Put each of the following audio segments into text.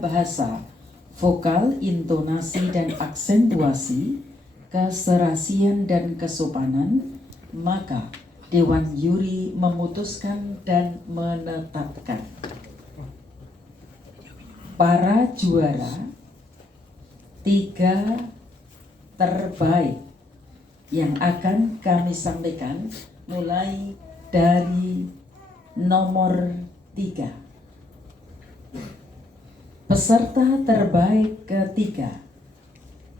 bahasa, vokal, intonasi, dan aksentuasi, keserasian dan kesopanan, maka Dewan Juri memutuskan dan menetapkan para juara 3 terbaik yang akan kami sampaikan mulai dari nomor 3. Peserta terbaik ketiga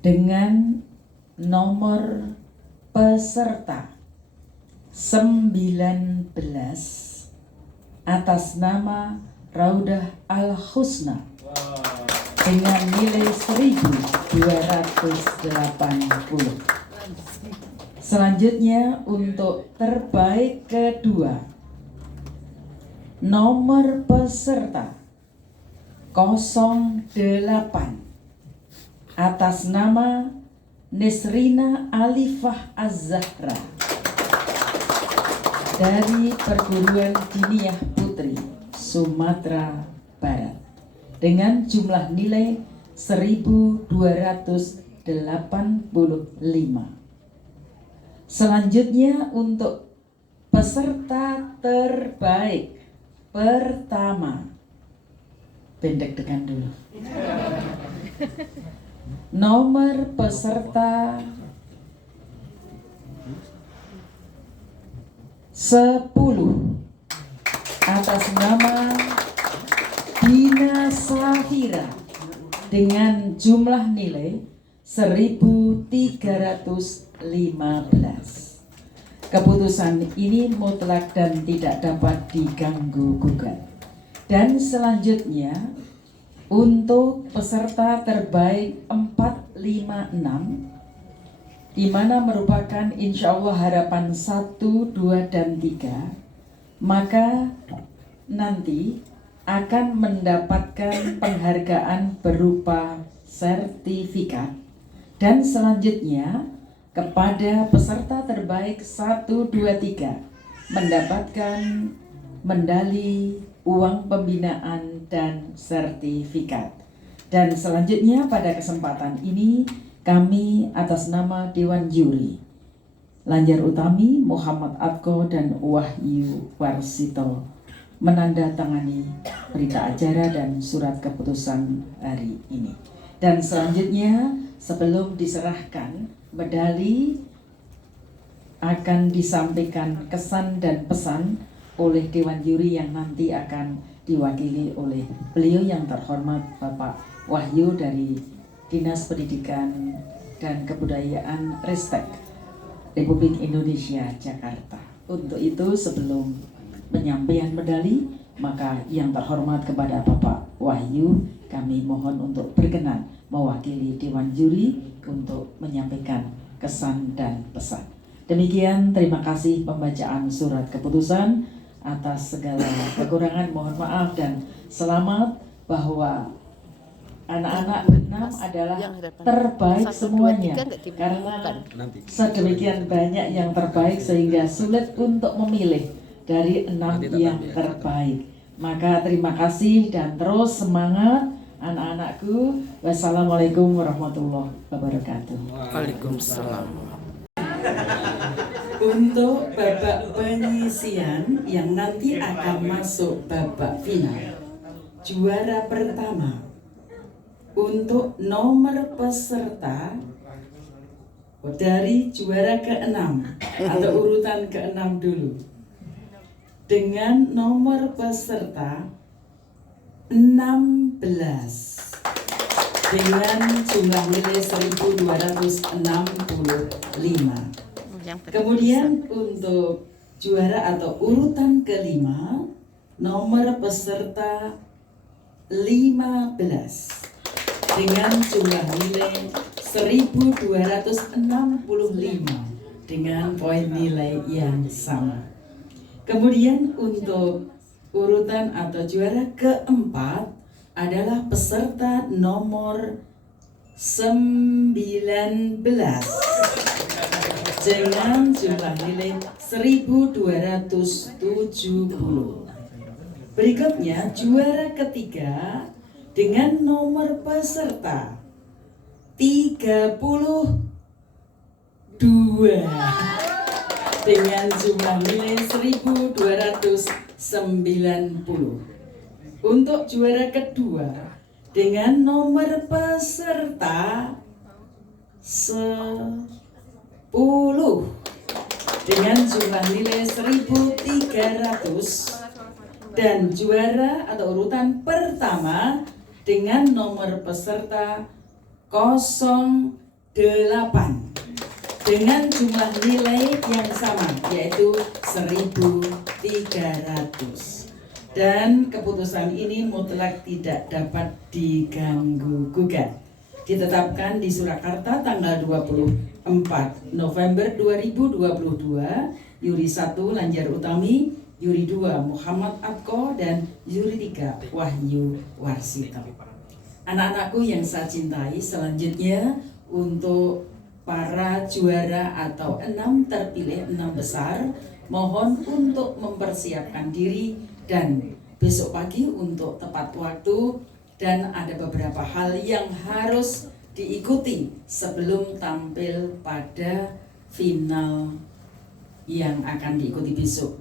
dengan nomor peserta 19 atas nama Raudah Al-Husna dengan nilai 1280. Selanjutnya untuk terbaik kedua, nomor peserta 08 atas nama Nesrina Alifah Az-Zahra dari Perguruan Diniyah Putri, Sumatera Barat dengan jumlah nilai 1285. Selanjutnya untuk peserta terbaik pertama, deg-degan dulu. Nomor peserta 10 atas nama Dina Safira dengan jumlah nilai 1315. Keputusan ini mutlak dan tidak dapat diganggu gugat. Dan selanjutnya untuk peserta terbaik 456, di mana merupakan insya Allah harapan 1, 2, dan 3, maka nanti akan mendapatkan penghargaan berupa sertifikat. Dan selanjutnya kepada peserta terbaik 1, 2, 3 mendapatkan medali, uang pembinaan, dan sertifikat. Dan selanjutnya pada kesempatan ini kami atas nama Dewan Juri Lanjar Utami, Muhammad Atko, dan Wahyu Warsito menandatangani berita acara dan surat keputusan hari ini. Dan selanjutnya sebelum diserahkan medali akan disampaikan kesan dan pesan oleh Dewan Juri yang nanti akan diwakili oleh beliau yang terhormat Bapak Wahyu dari Dinas Pendidikan dan Kebudayaan Ristek Republik Indonesia Jakarta. Untuk itu sebelum penyampaian medali, maka yang terhormat kepada Bapak Wahyu kami mohon untuk berkenan mewakili Dewan Juri untuk menyampaikan kesan dan pesan. Demikian, terima kasih pembacaan surat keputusan. Atas segala kekurangan mohon maaf dan selamat bahwa anak-anak 6 adalah terbaik semuanya, karena sedemikian banyak yang terbaik sehingga sulit untuk memilih dari 6 yang terbaik. Maka terima kasih dan terus semangat anak-anakku. Wassalamualaikum warahmatullahi wabarakatuh. Waalaikumsalam. Untuk babak penyisian yang nanti akan masuk babak final, juara pertama untuk nomor peserta dari juara ke-6 atau urutan ke-6 dulu dengan nomor peserta 16 dengan jumlah nilai 1265. Kemudian untuk juara atau urutan ke-5 nomor peserta 15 dengan jumlah nilai 1265 dengan poin nilai yang sama. Kemudian untuk urutan atau juara ke-4 adalah peserta nomor 19 dengan jumlah nilai 1270. Berikutnya juara ketiga dengan nomor peserta 32 dengan jumlah nilai 1290. Untuk juara kedua dengan nomor peserta 10 dengan jumlah nilai 1300, dan juara atau urutan pertama dengan nomor peserta 08 dengan jumlah nilai yang sama, yaitu 1300. Dan keputusan ini mutlak tidak dapat diganggu gugat. Ditetapkan di Surakarta tanggal 24 November 2022, Yuri 1 Lanjar Utami, Yuri 2 Muhammad Atko, dan Yuri 3 Wahyu Warsito. Anak-anakku yang saya cintai, selanjutnya untuk para juara atau 6 terpilih, 6 besar, mohon untuk mempersiapkan diri dan besok pagi untuk tepat waktu, dan ada beberapa hal yang harus diikuti sebelum tampil pada final yang akan diikuti besok,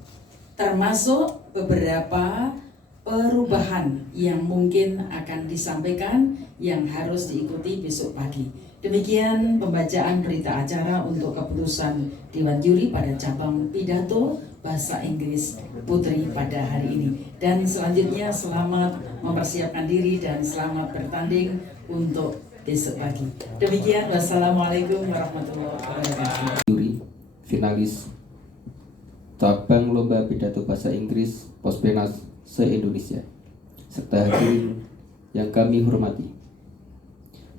termasuk beberapa perubahan yang mungkin akan disampaikan yang harus diikuti besok pagi. Demikian pembacaan berita acara untuk keputusan Dewan Juri pada cabang Pidato Bahasa Inggris Putri pada hari ini. Dan selanjutnya selamat mempersiapkan diri dan selamat bertanding untuk besok pagi. Demikian, wassalamualaikum warahmatullahi wabarakatuh. Juri finalis cabang lomba pidato bahasa Inggris Pospenas se-Indonesia serta hadirin yang kami hormati.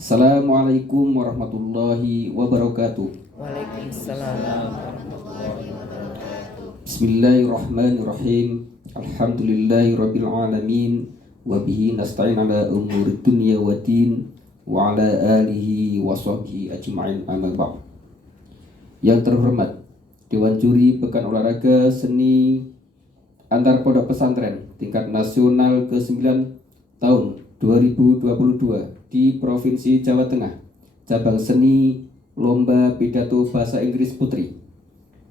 Assalamualaikum warahmatullahi wabarakatuh. Waalaikumsalam. Bismillahirrahmanirrahim. Alhamdulillahirabbil alamin wa bihi nasta'in ala umuri dunya waddin wa ala alihi wa sahbihi ajma'in, amma ba'd. Yang terhormat Dewan Juri Pekan Olahraga Seni Antar Pondok Pesantren tingkat nasional ke-9 tahun 2022 di Provinsi Jawa Tengah, cabang seni Lomba Pidato Bahasa Inggris Putri.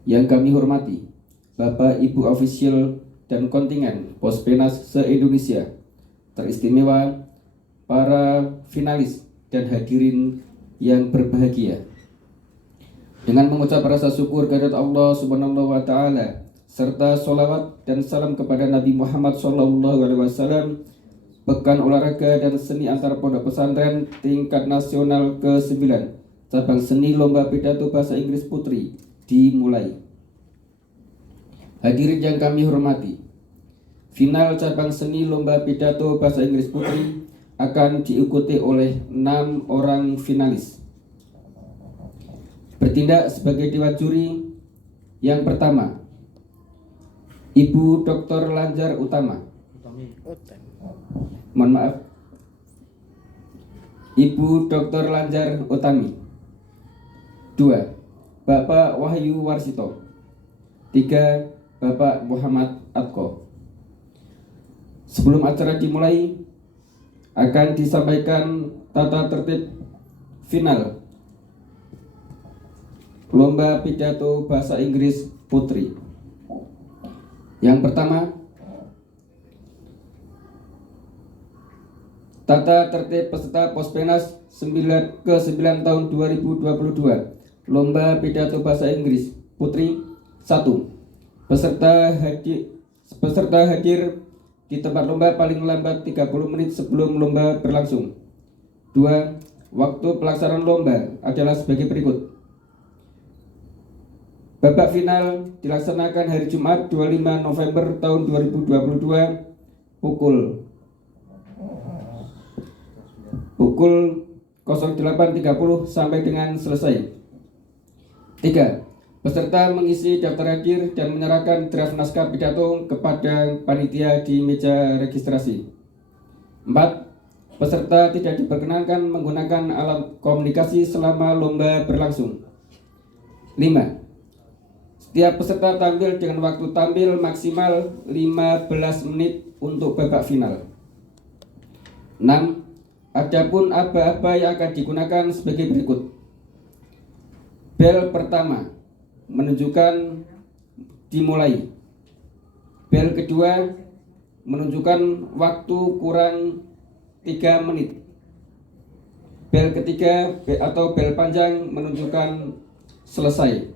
Yang kami hormati Bapak Ibu ofisial dan kontingen Pospenas se-Indonesia, teristimewa para finalis dan hadirin yang berbahagia. Dengan mengucap rasa syukur kehadirat Allah Subhanahu wa taala serta sholawat dan salam kepada Nabi Muhammad SAW, Pekan Olahraga dan Seni Antar Pondok Pesantren tingkat nasional ke-9 cabang seni Lomba Pidato Bahasa Inggris Putri dimulai. Hadirin yang kami hormati, final cabang seni Lomba Pidato Bahasa Inggris Putri akan diikuti oleh 6 orang finalis. Bertindak sebagai dewan juri yang pertama, Ibu Dr. Lanjar Utama. Mohon maaf, Ibu Dr. Lanjar Utami. 2. Bapak Wahyu Warsito. 3. Bapak Muhammad Atko. Sebelum acara dimulai, akan disampaikan tata tertib final Lomba Pidato Bahasa Inggris Putri. Yang pertama, tata tertib peserta Pospenas ke-9 tahun 2022 Lomba Pidato Bahasa Inggris Putri. 1. Peserta hadir di tempat lomba paling lambat 30 menit sebelum lomba berlangsung. 2. Waktu pelaksanaan lomba adalah sebagai berikut. Babak final dilaksanakan hari Jumat 25 November tahun 2022 pukul 08.30 sampai dengan selesai. 3. Peserta mengisi daftar hadir dan menyerahkan draft naskah pidato kepada panitia di meja registrasi. 4. Peserta tidak diperkenankan menggunakan alat komunikasi selama lomba berlangsung. 5. Setiap peserta tampil dengan waktu tampil maksimal 15 menit untuk babak final. 6. Adapun aba-aba yang akan digunakan sebagai berikut. Bel pertama menunjukkan dimulai. Bel kedua menunjukkan waktu kurang 3 menit. Bel ketiga atau bel panjang menunjukkan selesai.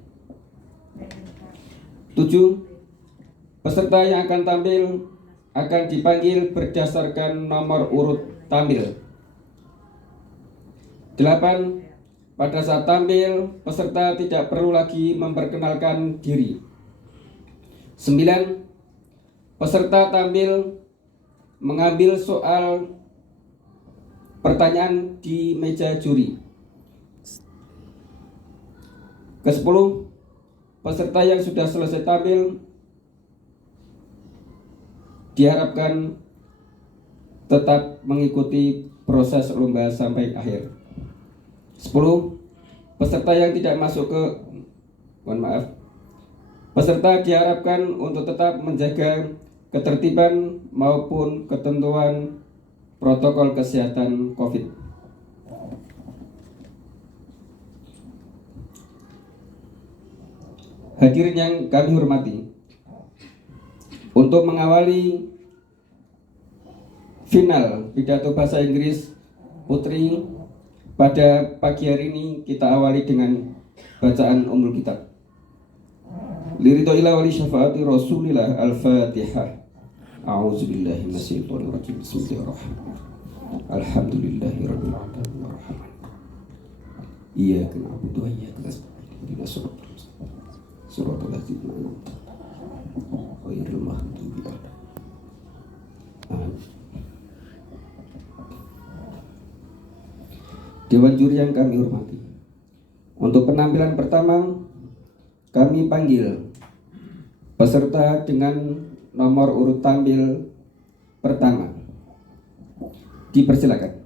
7. Peserta yang akan tampil akan dipanggil berdasarkan nomor urut tampil. 8. Pada saat tampil, peserta tidak perlu lagi memperkenalkan diri. 9. Peserta tampil mengambil soal pertanyaan di meja juri. Ke-10. Peserta yang sudah selesai tampil diharapkan tetap mengikuti proses lomba sampai akhir. 10. Peserta yang tidak masuk ke peserta diharapkan untuk tetap menjaga ketertiban maupun ketentuan protokol kesehatan COVID. Hadirin yang kami hormati, untuk mengawali final pidato bahasa Inggris Putri pada pagi hari ini, kita awali dengan bacaan Ummul Kitab. Liridhoillah wali syafaati Rasulillah Al-Fatihah. A'udzubillahi minasyaitonir rajim. Bismillahirrahmanirrahim. Alhamdulillahirabbil alamin arrahmanir rahim. Iyyaka na'budu wa iyyaka nasta'in. Ihdinas siratal mustaqim. Siratal ladzina an'amta 'alaihim ghairil maghdubi 'alaihim. Amin. Dewan juri yang kami hormati, untuk penampilan pertama kami panggil peserta dengan nomor urut tampil pertama. Dipersilakan.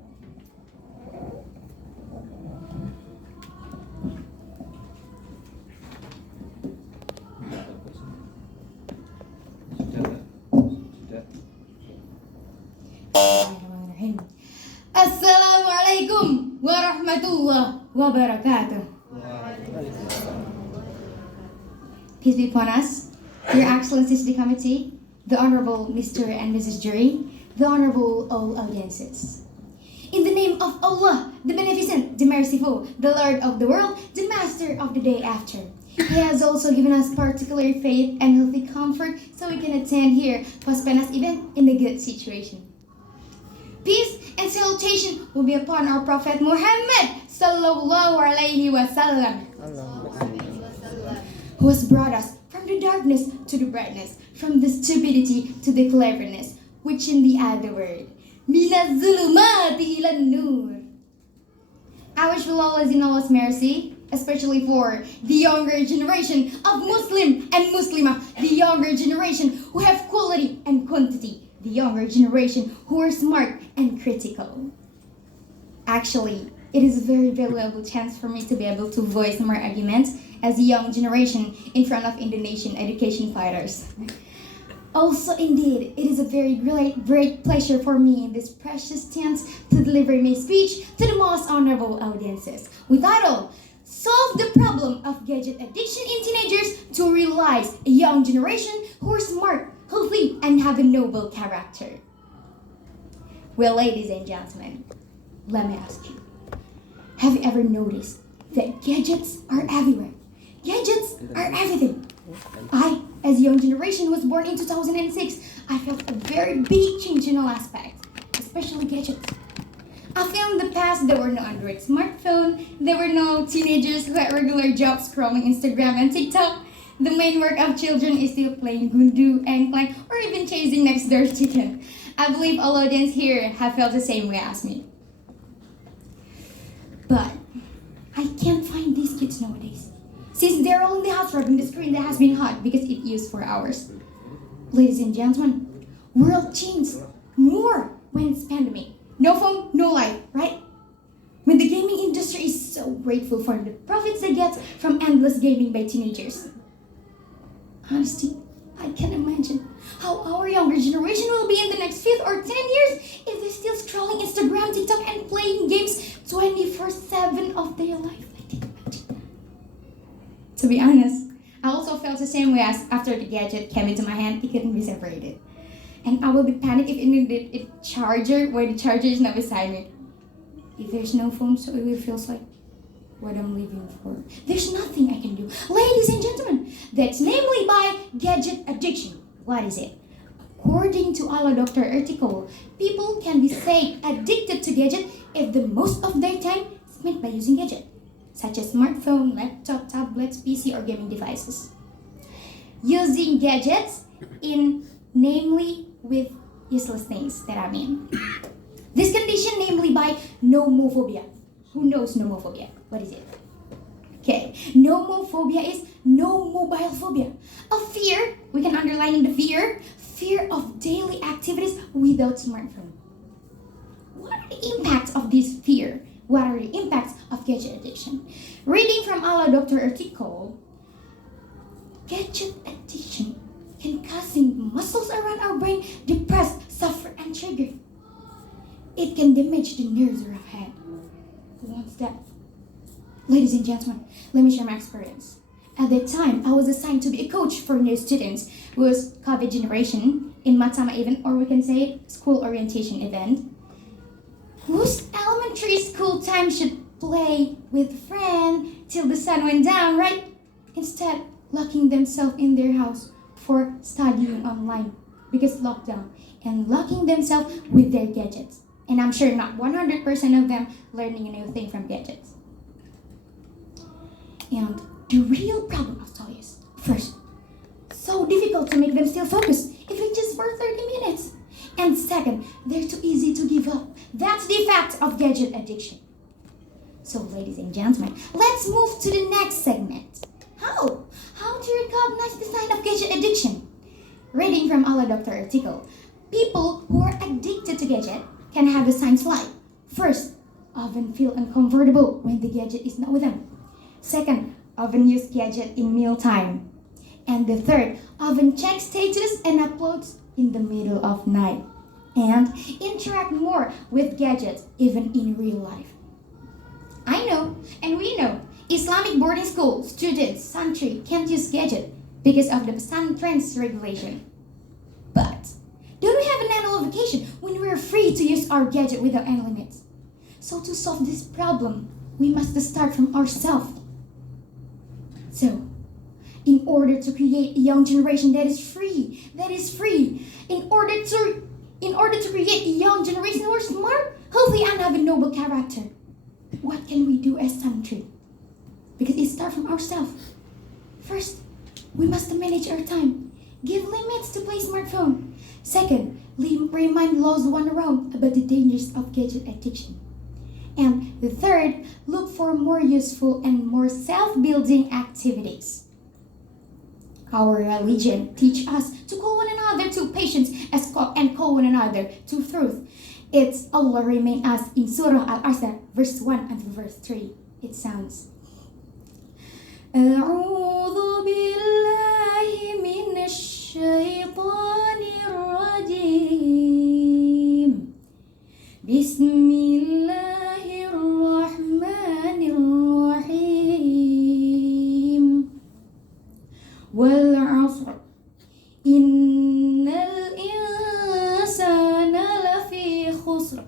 Assalamualaikum warahmatullahi wabarakatuh. Peace be upon us, Your Excellencies the Committee, the Honorable Mr. and Mrs. Jury, the Honorable all audiences. In the name of Allah, the Beneficent, the Merciful, the Lord of the world, the Master of the day after. He has also given us particular faith and healthy comfort so we can attend here Pospenas event in a good situation. Peace and salutation will be upon our Prophet Muhammad sallallahu alaihi wasallam, who has brought us from the darkness to the brightness, from the stupidity to the cleverness, which in the other word, minaz zulumati ilan nur. I wish for Allah in Allah's mercy, especially for the younger generation of Muslim and Muslimah, the younger generation who have quality and quantity, the younger generation who are smart and critical. Actually, it is a very valuable chance for me to be able to voice my arguments as a young generation in front of Indonesian education fighters. Also, indeed, it is a very great pleasure for me in this precious chance to deliver my speech to the most honorable audiences with title, Solve the Problem of Gadget Addiction in Teenagers to Realize a Young Generation Who are Smart, Healthy, and have a noble character. Well, ladies and gentlemen, let me ask you, have you ever noticed that gadgets are everywhere? Gadgets are everything. I, as a young generation, was born in 2006. I felt a very big change in all aspects, especially gadgets. I feel in the past there were no Android smartphone, there were no teenagers who had regular jobs scrolling Instagram and TikTok. The main work of children is still playing gundu, anklang, or even chasing next door's chicken. I believe all audience here have felt the same way as me. But I can't find these kids nowadays, since they're all in the house rubbing the screen that has been hot because it used for hours. Ladies and gentlemen, world changed more when it's pandemic. No phone, no life, right? When the gaming industry is so grateful for the profits they get from endless gaming by teenagers. Honestly, I can't imagine how our younger generation will be in the next 5 or 10 years if this still scrolling Instagram, TikTok, and playing games 24/7 of their life. To be honest, I also felt the same way as after the gadget came into my hand, it couldn't be separated. And I will be panicked if it needed a charger where the charger is not beside me. If there's no phone, so it will feel like what I'm living for. There's nothing I can do. Ladies and gentlemen, that's namely by gadget addiction. What is it? According to our doctor article, people can be said addicted to gadget if the most of their time is spent by using gadget, such as smartphone, laptop, tablets, PC, or gaming devices. Using gadgets in namely with useless things that I mean. This condition namely by nomophobia. Who knows nomophobia? What is it? Okay, nomophobia is no mobile phobia. A fear, we can underline the fear of daily activities without smartphone. What are the impacts of this fear? What are the impacts of gadget addiction? Reading from our doctor article, gadget addiction can cause muscles around our brain depressed, suffer, and trigger. It can damage the nerves of our head. Who wants that? Ladies and gentlemen, let me share my experience. At that time, I was assigned to be a coach for new students who was COVID generation in Matama event, or we can say school orientation event, whose elementary school time should play with friends till the sun went down, right? Instead, locking themselves in their house for studying online because lockdown, and locking themselves with their gadgets. And I'm sure not 100% of them learning a new thing from gadgets. And the real problem, I'll tell you, is first, so difficult to make them still focus, even just for 30 minutes. And second, they're too easy to give up. That's the effect of gadget addiction. So, ladies and gentlemen, let's move to the next segment. How? How to recognize the sign of gadget addiction? Reading from our doctor article, people who are addicted to gadget can have the signs like: first, often feel uncomfortable when the gadget is not with them. Second, often use gadget in mealtime. And the third, often check status and uploads in the middle of night. And interact more with gadgets even in real life. I know, and we know, Islamic boarding school students, santri, can't use gadget because of the pesantren's regulation. But don't we have an annual vacation when we're free to use our gadget without any limits? So to solve this problem, we must start from ourselves. So, in order to create a young generation that is free, in order to create a young generation who are smart, healthy, and have a noble character, what can we do as santri? Because it starts from ourselves. First, we must manage our time. Give limits to play smartphone. Second, remind loved one around about the dangers of gadget addiction. And the third, look for more useful and more self-building activities. Our religion teaches us to call one another to patience and call one another to truth. It's Allah remain us in Surah Al-Asr, verse 1 and verse 3. It sounds, أعوذ بالله من الشيطان الرجيم بسم الله الرحمن الرحيم والعصر إن الإنسان لفي خسر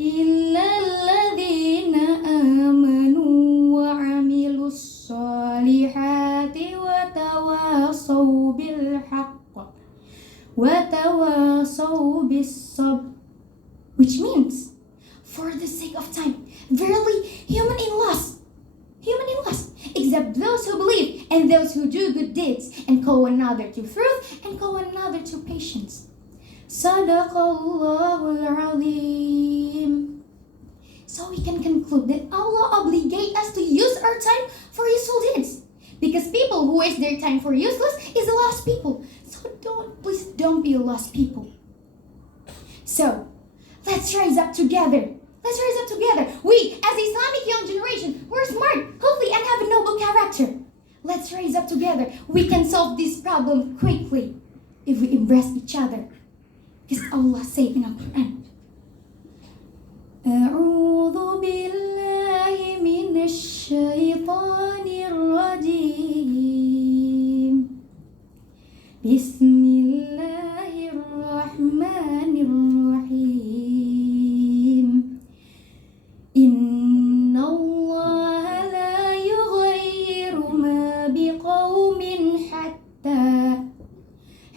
إلا الذين آمنوا وعملوا الصالحات وتواصوا بالحق وتواصوا بالصبر. Which means, for the sake of time, verily human in loss, except those who believe and those who do good deeds and call one another to truth and call one another to patience. Sadaqallahul Azim. So we can conclude that Allah obligates us to use our time for useful deeds. Because people who waste their time for useless is a lost people. So please don't be a lost people. So, let's rise up together. We, as Islamic young generation, we're smart, healthy, and have a noble character. Let's rise up together. We can solve this problem quickly if we embrace each other. Because Allah said in Al Quran, أعوذ بالله من الشيطان الرجيم بسم الله الرحمن الرحيم إن الله لا يغير ما بقوم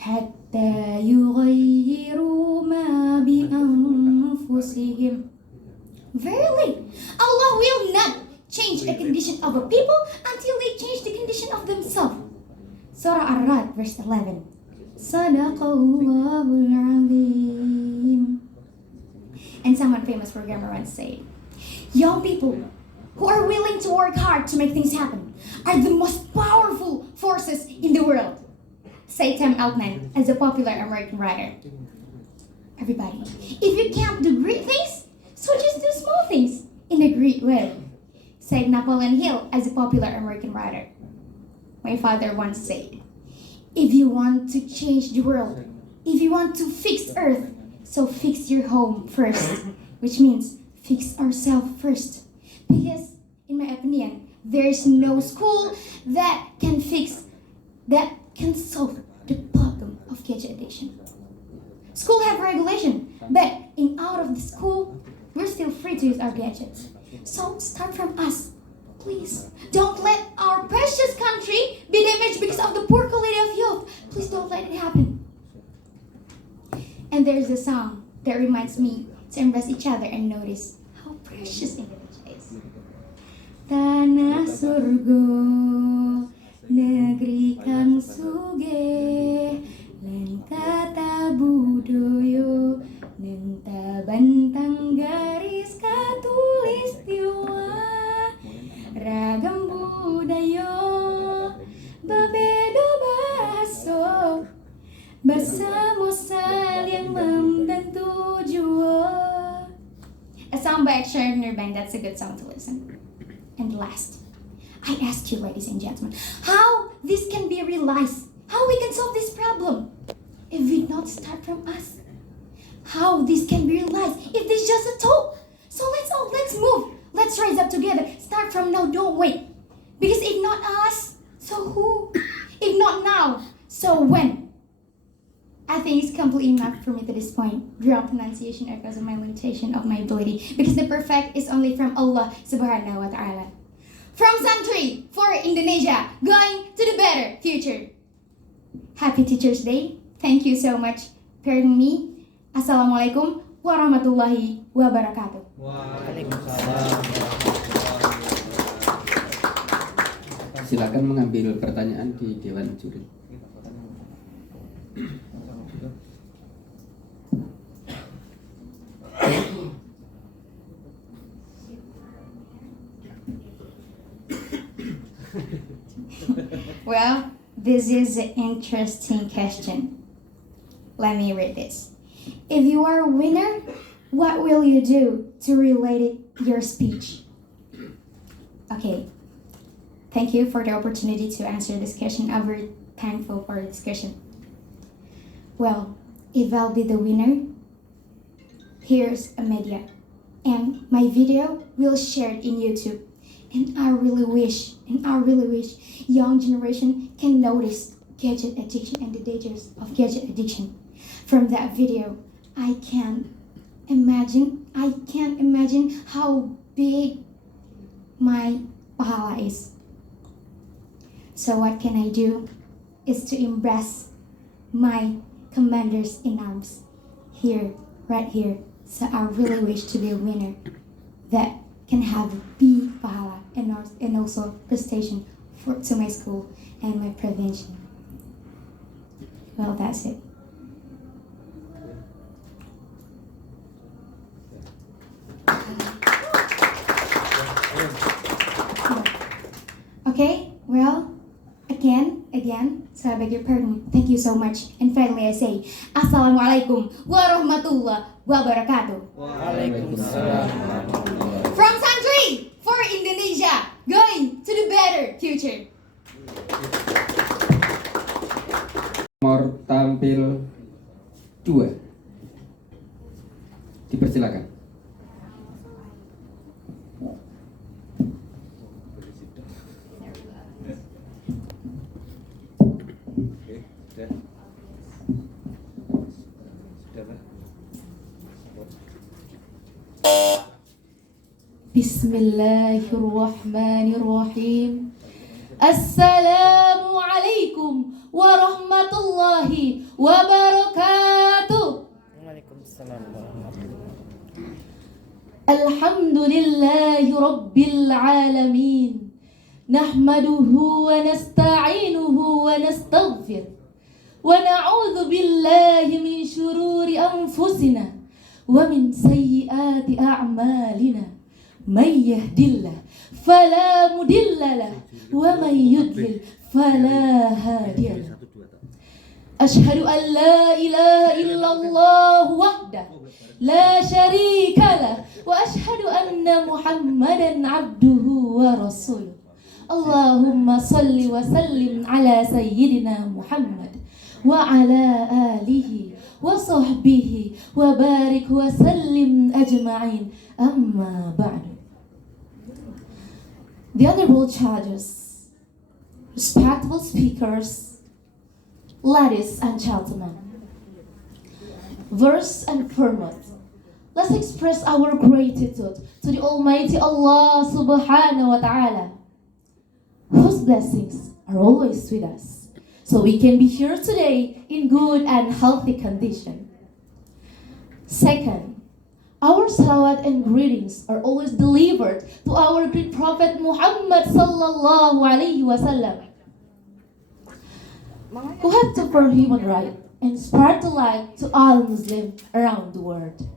حتى يغيروا ما بأنفسهم. Verily, Allah will not change the condition of a people until they change the condition of themselves. Surah Ar-Ra'd, verse 11. Sadaqallahul Azim. And someone famous programmer once said, young people who are willing to work hard to make things happen are the most powerful forces in the world. Say Tim Altman as a popular American writer. Everybody, if you can't do great things, so just do small things in a great way. Said Napoleon Hill as a popular American writer. My father once said, if you want to change the world, if you want to fix Earth, so fix your home first, which means fix ourselves first. Because, in my opinion, there is no school that can solve the problem of gadget addiction. School have regulation, but out of the school, we're still free to use our gadgets. So start from us, please. Don't let our precious country be damaged because of the poor quality of youth. Please don't let it happen. And there's a song that reminds me to embrace each other and notice how precious Indonesia is. Tanah surga, negeri kang sugih, lan kata budoyo, nenta bantang garis katulis tiwa, ragam budaya, bebedo bahasa, bersama saling membantu jua. A song by Sharon Band, that's a good song to listen. And last, I ask you, ladies and gentlemen, how this can be realized, how we can solve this problem, if we not start from us. How this can be realized if this is just a talk. So let's move. Let's rise up together. Start from now, don't wait. Because if not us, so who? If not now, so when? I think it's completely enough for me to this point. Draw pronunciation because of my limitation of my ability. Because the perfect is only from Allah subhanahu wa ta'ala. From Santri for Indonesia, going to the better future. Happy Teacher's Day. Thank you so much. Pardon me. Assalamualaikum warahmatullahi wabarakatuh. Silakan mengambil pertanyaan di Dewan Juri. Well, this is an interesting question. Let me read this. If you are a winner, what will you do to relate your speech? Okay. Thank you for the opportunity to answer this question. I'm very thankful for this question. Well, if I'll be the winner, here's a media. And my video will share it in YouTube. And I really wish young generation can notice gadget addiction and the dangers of gadget addiction. From that video, I can imagine how big my pahala is. So what can I do is to embrace my commanders in arms here, right here. So I really wish to be a winner that can have big pahala and also prestation to my school and my prevention. Well, that's it. Okay, well, again, so I beg your pardon. Thank you so much. And finally I say, Assalamualaikum warahmatullahi wabarakatuh. From Santri for Indonesia, going to the better future. Nomor tampil 2. Dipersilakan. Bismillahirrahmanirrahim. Assalamualaikum warahmatullahi wabarakatuh. Waalaikumsalam warahmatullahi Alhamdulillahi rabbil alamin. Nahmaduhu wa nasta'inuhu wa nastaghfir. Wa na'udzu billahi min syururi anfusina wa min sayyiati a'malina. May yahdillahu fala mudilla lahu wa may yudlil fala hadiya lahu. Ashhadu an la ilaha illallah wahdahu la syarika lah wa ashhadu anna Muhammadan abduhu wa rasuluh. Allahumma salli wa sallim ala sayyidina Muhammad wa ala alihi wa sahbihi wa barik wa sallim ajma'in. Amma ba'du. The honorable judges, respectable speakers, ladies and gentlemen, first and foremost, let's express our gratitude to the Almighty Allah subhanahu wa ta'ala, whose blessings are always with us, so we can be here today in good and healthy condition. Second, our salawat and greetings are always delivered to our great Prophet Muhammad sallallahu alaihi wasallam, who had to for human right and spread the light to all Muslims around the world.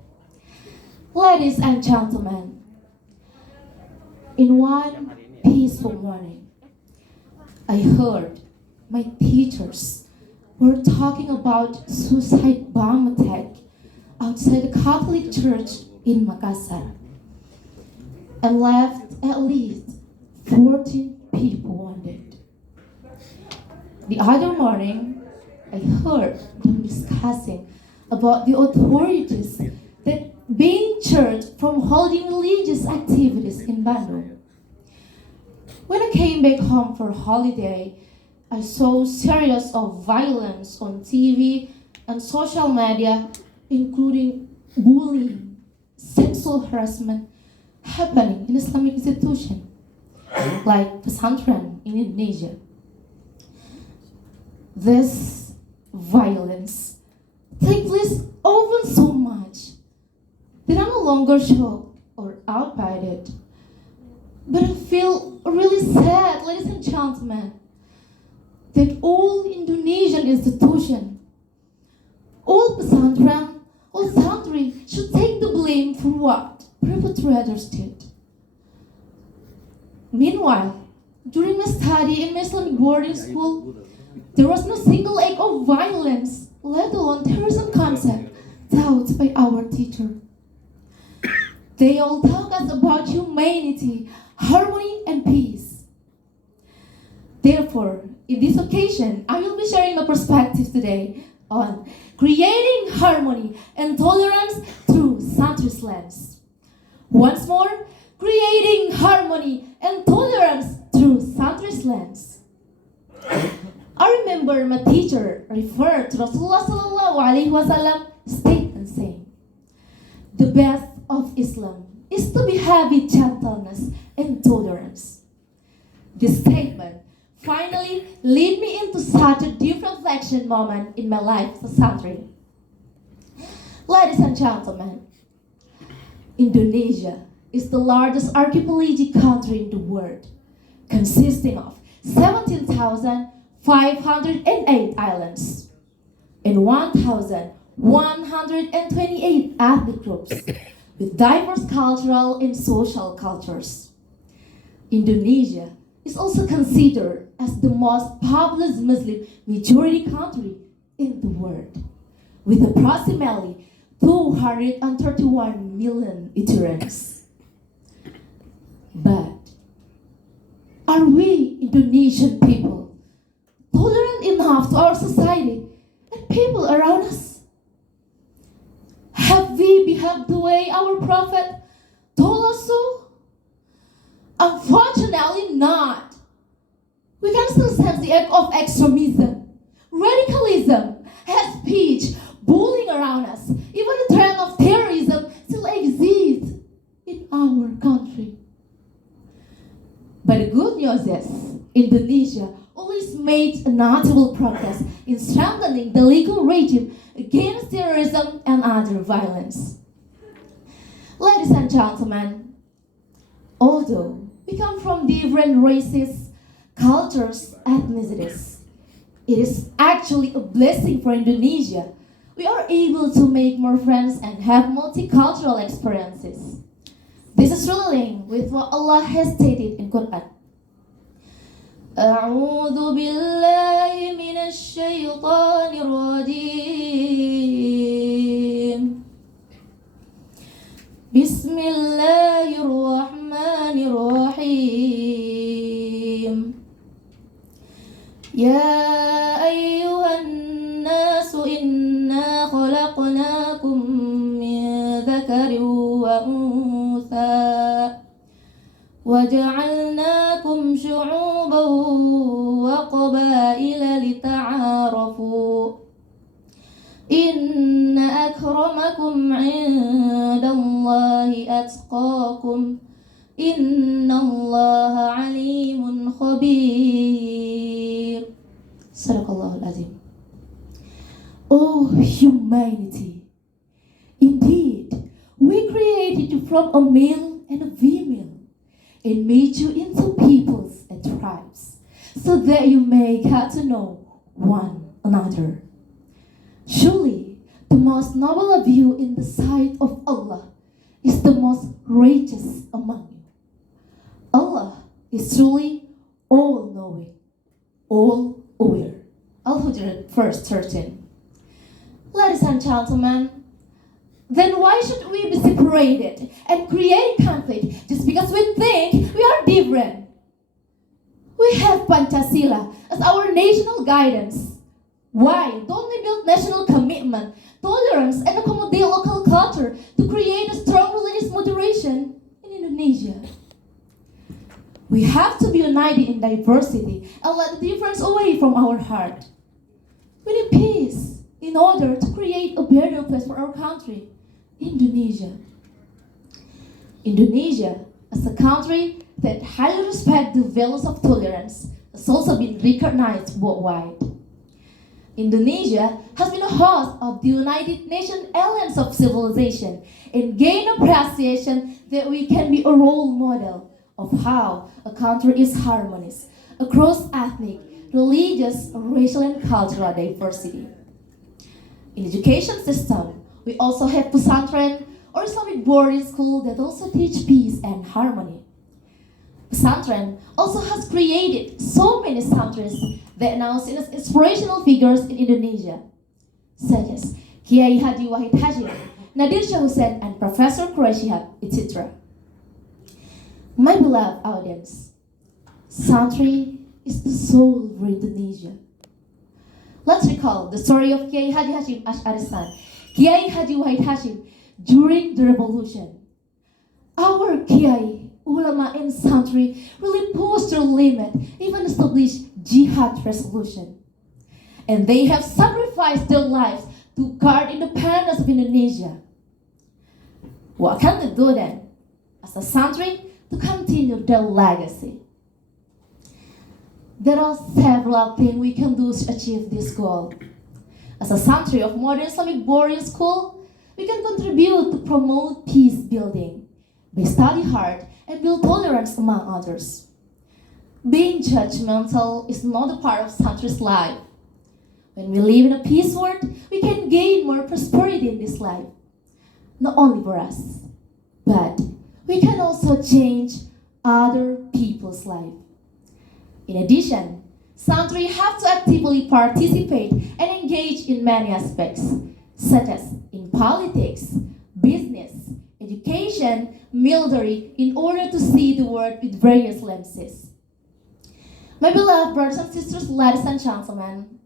Ladies and gentlemen, in one peaceful morning, I heard my teachers were talking about suicide bomb attack outside the Catholic Church in Makassar and left at least 14 people wounded. The other morning, I heard them discussing about the authorities that banned church from holding religious activities in Bandung. When I came back home for holiday, I saw series of violence on TV and social media, including bullying, sexual harassment happening in Islamic institutions like pesantren in Indonesia. This violence takes place often so much that I'm no longer shocked or out by it. But I feel really sad, ladies and gentlemen, that all Indonesian institutions, all pesantren, all santri should take the blame for what perpetrators did. Meanwhile, during my study in my Islamic boarding school, there was no single act of violence, let alone terrorism concept, taught by our teacher. They all taught us about humanity, harmony, and peace. Therefore, in this occasion, I will be sharing my perspective today on creating harmony and tolerance through Santri's lens. Once more, creating harmony and tolerance through Santri's lens. I remember my teacher referred to Rasulullah sallallahu alaihi wasallam statement saying, "The best of Islam is to be heavy gentleness and tolerance." This statement finally led me into such a deep reflection moment in my life as a Santri. Ladies and gentlemen, Indonesia is the largest archipelagic country in the world, consisting of 17,508 islands and 1,128 ethnic groups with diverse cultural and social cultures. Indonesia is also considered as the most populous Muslim majority country in the world, with approximately 231 million adherents. But are we Indonesian people tolerant enough to our society and people around us? Have we behaved the way our Prophet told us so? Unfortunately not. We can still sense the act of extremism, radicalism, hate speech, bullying around us. Even the trend of terrorism still exists in our country. But the good news is, Indonesia always made notable progress in strengthening the legal regime against terrorism and other violence. Ladies and gentlemen, although we come from different races, cultures, ethnicities, it is actually a blessing for Indonesia. We are able to make more friends and have multicultural experiences. This is relating with what Allah has stated in Quran. أعوذ بالله من الشيطان الرجيم بسم الله الرحمن الرحيم يا أيها الناس إنا خلقناكم من ذكر وأنثى وجعلناكم شعوبا وقبائل لتعارفوا إن أكرمكم عند الله أتقاكم إن الله عليم خبير صدق الله العظيم. Oh humanity, indeed we created you from a male and a female and made you into peoples and tribes so that you may get to know one another. Surely, the most noble of you in the sight of Allah is the most righteous among you. Allah is truly all-knowing, all-aware. Al-Hujurat, verse 13. Ladies and gentlemen, then why should we be separated and create conflict just because we think we are different? We have Pancasila as our national guidance. Why don't we build national commitment, tolerance, and accommodate local culture to create a strong religious moderation in Indonesia? We have to be united in diversity and let the difference away from our heart. We need peace in order to create a better place for our country, Indonesia. Indonesia, as a country that highly respects the values of tolerance, has also been recognized worldwide. Indonesia has been a host of the United Nations Alliance of Civilization and gained appreciation that we can be a role model of how a country is harmonious across ethnic, religious, racial, and cultural diversity. In education system, we also have pesantren or Islamic boarding school that also teach peace and harmony. Pesantren also has created so many centers that now seen as inspirational figures in Indonesia, such as Kiai Haji Wahid Hashim, Nadir Shah Hussain, and Professor Quraish Shihab, etc. My beloved audience, Santri is the soul for Indonesia. Let's recall the story of Kiai Haji Hashim Ash'ari's son, Kiai Haji Wahid Hashim, during the revolution. Our Kiai, ulama, and Santri really pushed their limit, even established jihad resolution. And they have sacrificed their lives to guard independence of Indonesia. What can we do then, as a Santri, to continue their legacy? There are several things we can do to achieve this goal. As a Santri of Modern Islamic Boarding School, we can contribute to promote peace building by study hard and build tolerance among others. Being judgmental is not a part of Santri's life. When we live in a peace world, we can gain more prosperity in this life. Not only for us, but we can also change other people's life. In addition, Santri have to actively participate and engage in many aspects, such as in politics, business, education, military, in order to see the world with various lenses. My beloved brothers and sisters, ladies and gentlemen,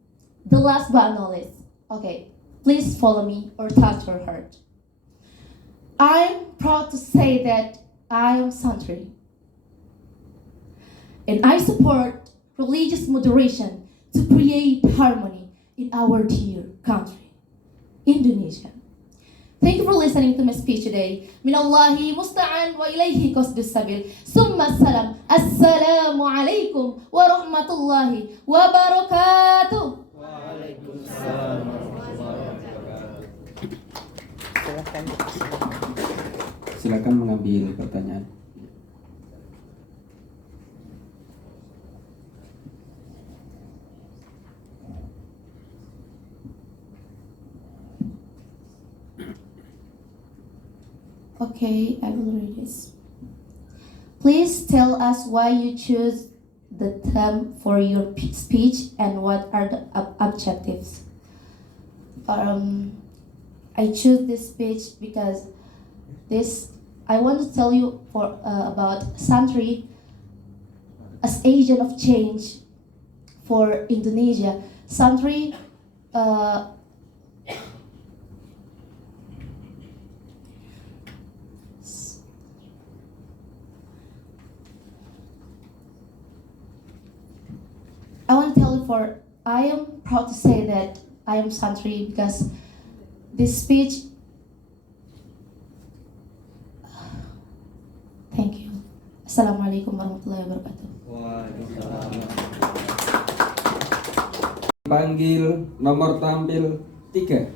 the last but not least, okay, please follow me or touch your heart. I'm proud to say that I am Santri, and I support religious moderation to create harmony in our dear country, Indonesia. Thank you for listening to my speech today. Minallahi musta'an wa ilayhi qasdus sabil. Summa salam. Assalamu alaikum warahmatullahi wabarakatuh. Silakan mengambil pertanyaan. Okay, I will read this. Please tell us why you choose the theme for your speech and what are the objectives. I choose this speech because I want to tell you about Santri as agent of change for Indonesia. Santri I want to tell you I am proud to say that I am Santri because this speech, thank you. Assalamualaikum warahmatullahi wabarakatuh. Panggil nomor tampil 3.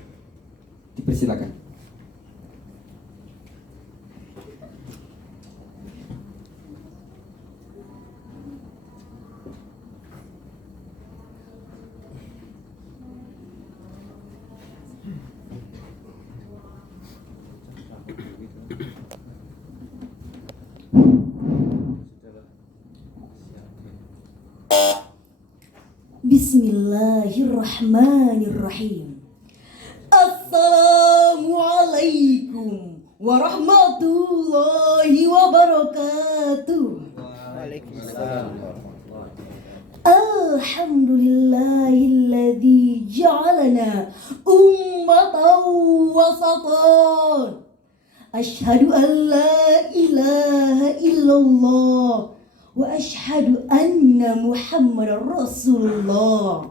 Dipersilakan. Bismillahirrahmanirrahim. Assalamualaikum warahmatullahi wabarakatuh. Waalaikumsalam. Alhamdulillahilladzi ja'alana ummatan wasatan. Ashhadu an la ilaha illallah wa ashhadu anna Muhammadar Rasulullah.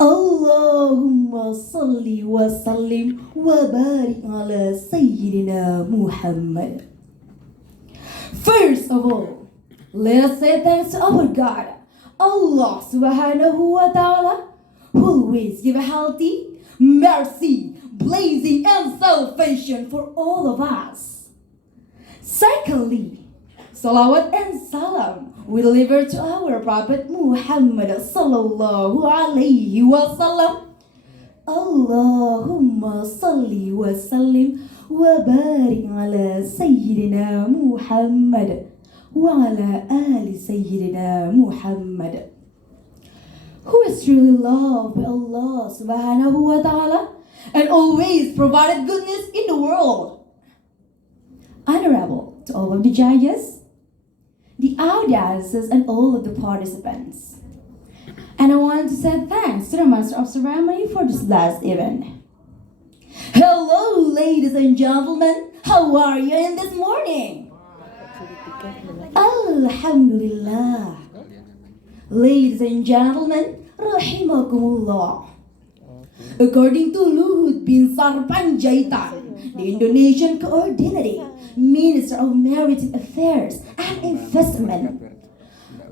Allahumma salli wa sallim wa barik ala Sayyidina Muhammad. First of all, let us say thanks to our God, Allah subhanahu wa ta'ala, who always give a healthy, mercy, blazing and salvation for all of us. Secondly, salawat and salam we deliver to our Prophet Muhammad sallallahu alaihi wasallam. Allahumma salli wa sallim wa barik ala Sayyidina Muhammad wa ala ali Sayyidina Muhammad. Who is truly loved by Allah subhanahu wa ta'ala and always provided goodness in the world. Honorable to all of the judges, the audiences, and all of the participants. And I want to say thanks to the Master of Ceremony for this last event. Hello, ladies and gentlemen. How are you in this morning? Alhamdulillah. Ladies and gentlemen, rahimakumullah. According to Luhut bin Sarpanjaitan, the Indonesian Coordinating Minister of Maritime Affairs and Investment,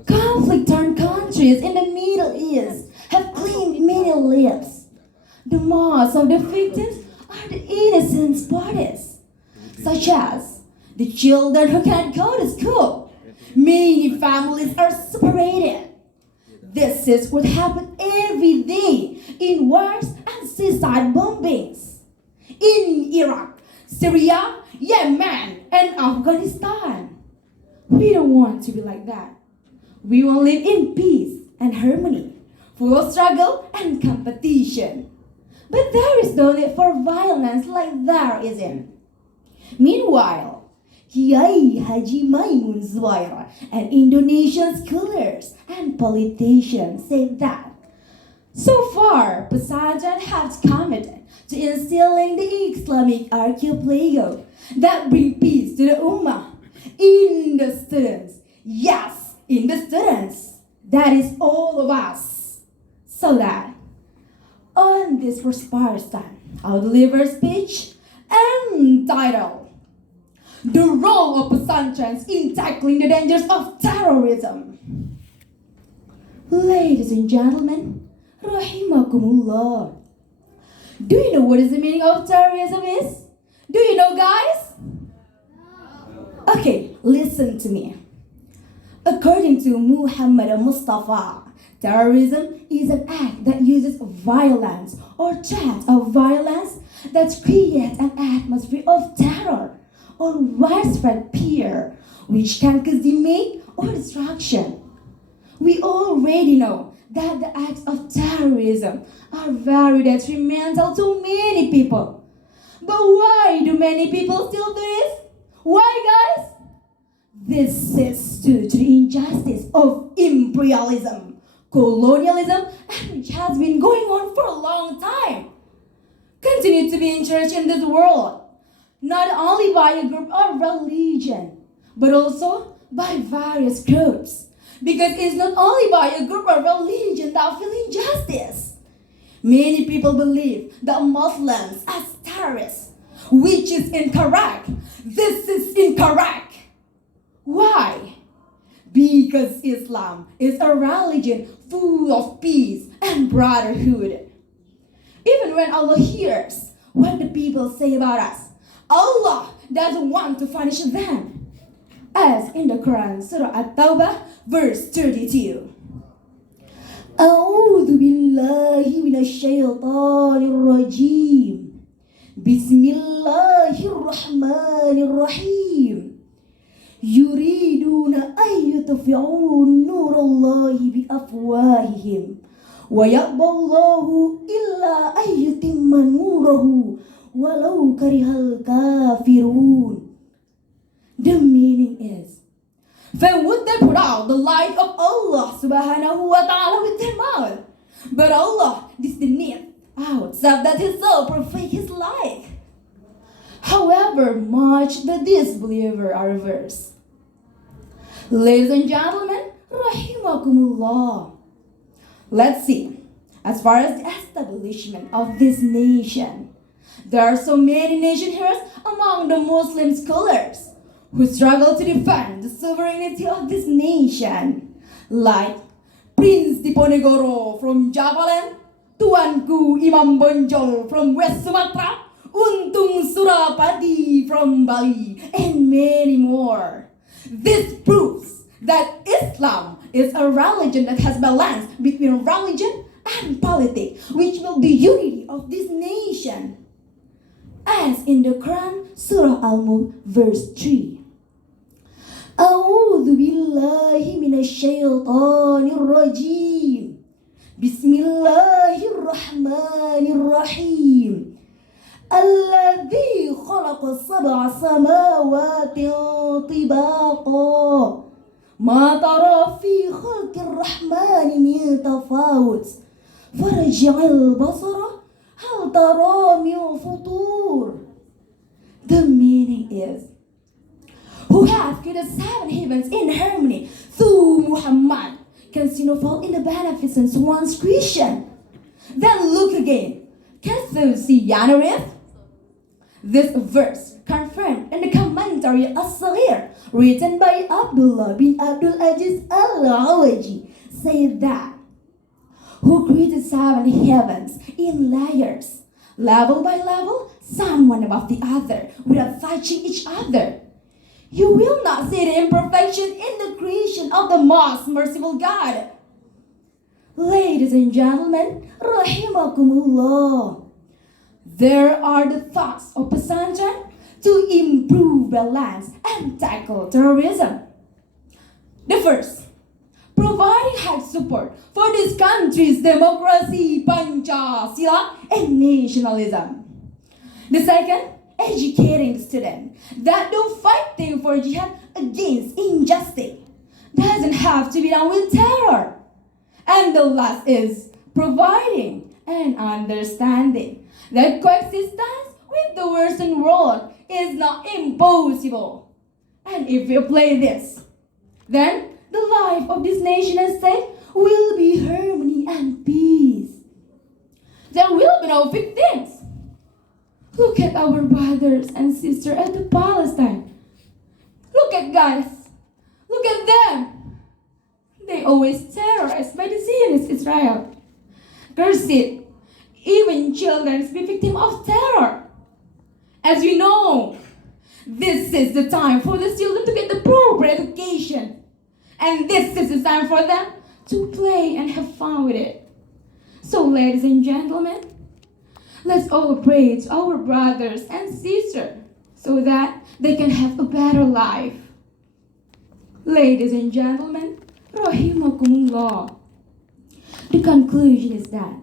conflict-torn countries in the Middle East have claimed many lives. The most of the victims are the innocent parties, such as the children who can't go to school. Many families are separated. This is what happens every day in wars and suicide bombings in Iraq, Syria, Yemen, and Afghanistan. We don't want to be like that. We will live in peace and harmony, full of struggle and competition. But there is no need for violence like there isn't. Meanwhile, Kiai Haji Maimun Zubair and Indonesian scholars and politicians say that so far, Pesantren has committed to instilling the Islamic archipelago that bring peace to the Ummah in the students. Yes, in the students. That is all of us. So that on this prosperous time, I'll deliver a speech entitled The Role of Pesantrens in Tackling the Dangers of Terrorism. Ladies and gentlemen, rahimakumullah. Do you know what is the meaning of terrorism is? Do you know, guys? Okay, listen to me. According to Muhammad Mustafa, terrorism is an act that uses violence or threat of violence that creates an atmosphere of terror or widespread fear, which can cause damage or destruction. We already know that the acts of terrorism are very detrimental to many people. But why do many people still do this? Why, guys? This is due to the injustice of imperialism, colonialism, and which has been going on for a long time. Continue to be entrenched in this world, not only by a group or religion, but also by various groups. Because it's not only by a group or religion that feel injustice. Many people believe that Muslims as terrorists, which is incorrect. This is incorrect. Why? Because Islam is a religion full of peace and brotherhood. Even when Allah hears what the people say about us, Allah doesn't want to punish them. As in the Quran, Surah At-Tawbah, verse 32. أعوذ بالله من الشيطان الرجيم بسم الله الرحمن الرحيم يريدون أن يطفئوا نور الله بأفواههم ويأبى الله إلا أن يتم نوره ولو كره الكافرون. The meaning is, then would they put out the light of Allah subhanahu wa ta'ala with their mouth? But Allah disdained out, except that His soul perfect His light. However much the disbeliever are averse. Ladies and gentlemen, rahimakumullah. Let's see, as far as the establishment of this nation, there are so many nation heroes among the Muslim scholars who struggle to defend the sovereignty of this nation, like Prince Diponegoro from Javaland, Tuanku Imam Bonjol from West Sumatra, Untung Surapati from Bali, and many more. This proves that Islam is a religion that has balance between religion and politics, which will be unity of this nation. As in the Quran, Surah Al-Mulk, verse 3. أعوذ بالله من الشيطان الرجيم بسم الله الرحمن الرحيم الذي خلق 7 سماوات طباقا ما ترى في خلق الرحمن من تفاوت فرجع البصر هل ترى من فطور. The meaning is, who hath created 7 heavens in harmony through Muhammad, can see no fault in the beneficence one's creation. Then look again, can you see Yanarith? This verse confirmed in the commentary As-Saghir, written by Abdullah bin Abdul Aziz al-Awaji, said that, who created 7 heavens in layers, level by level, some one above the other, without touching each other. You will not see the imperfection in the creation of the most merciful God. Ladies and gentlemen, rahimakumullah. There are the thoughts of Pesantren to improve balance and tackle terrorism. The first, providing hard support for this country's democracy, Pancasila, and nationalism. The second, educating students that do fighting for jihad against injustice doesn't have to be done with terror. And the last is providing an understanding that coexistence with the Western world is not impossible. And if we play this, then the life of this nation and state will be harmony and peace. There will be no victims. Look at our brothers and sisters at the Palestine. Look at guys. Look at them. They always terrorized by the Zionist Israel. Cursed. Even children be victim of terror. As you know, this is the time for the children to get the proper education. And this is the time for them to play and have fun with it. So ladies and gentlemen, let's all pray to our brothers and sisters so that they can have a better life. Ladies and gentlemen, rahimakumullah. The conclusion is that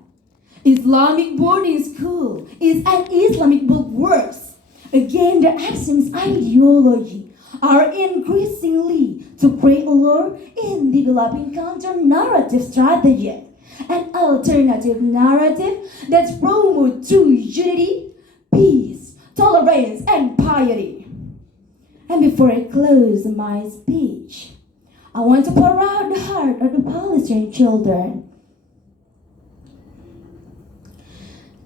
Islamic boarding school is an Islamic book works against the Extremist ideology are increasingly to pray Allah in developing counter-narrative strategy, an alternative narrative that promotes true unity, peace, tolerance, and piety. And before I close my speech, I want to pour out the heart of the Palestinian children.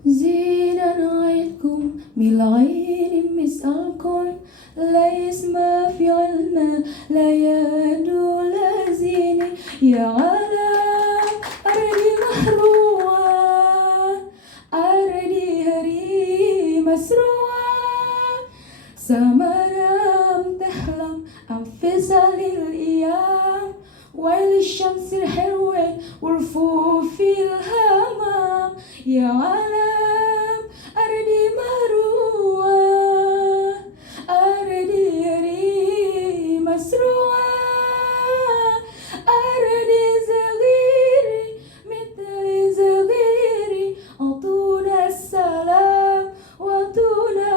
زينا نعيدكم بالعين مسألكم لا يسمى في علمنا لا يدو لا زيني يا عالم أرضي محروعة أرضي هري مسروعة سمرام تحلم أنفسها للأيام ويل الشمس الحلوة ورفوف الهمام يا عالم أرضي مروعة أرضي هري مسروعة أرضي صغيري مثل صغيري أعطونا السلام وأعطونا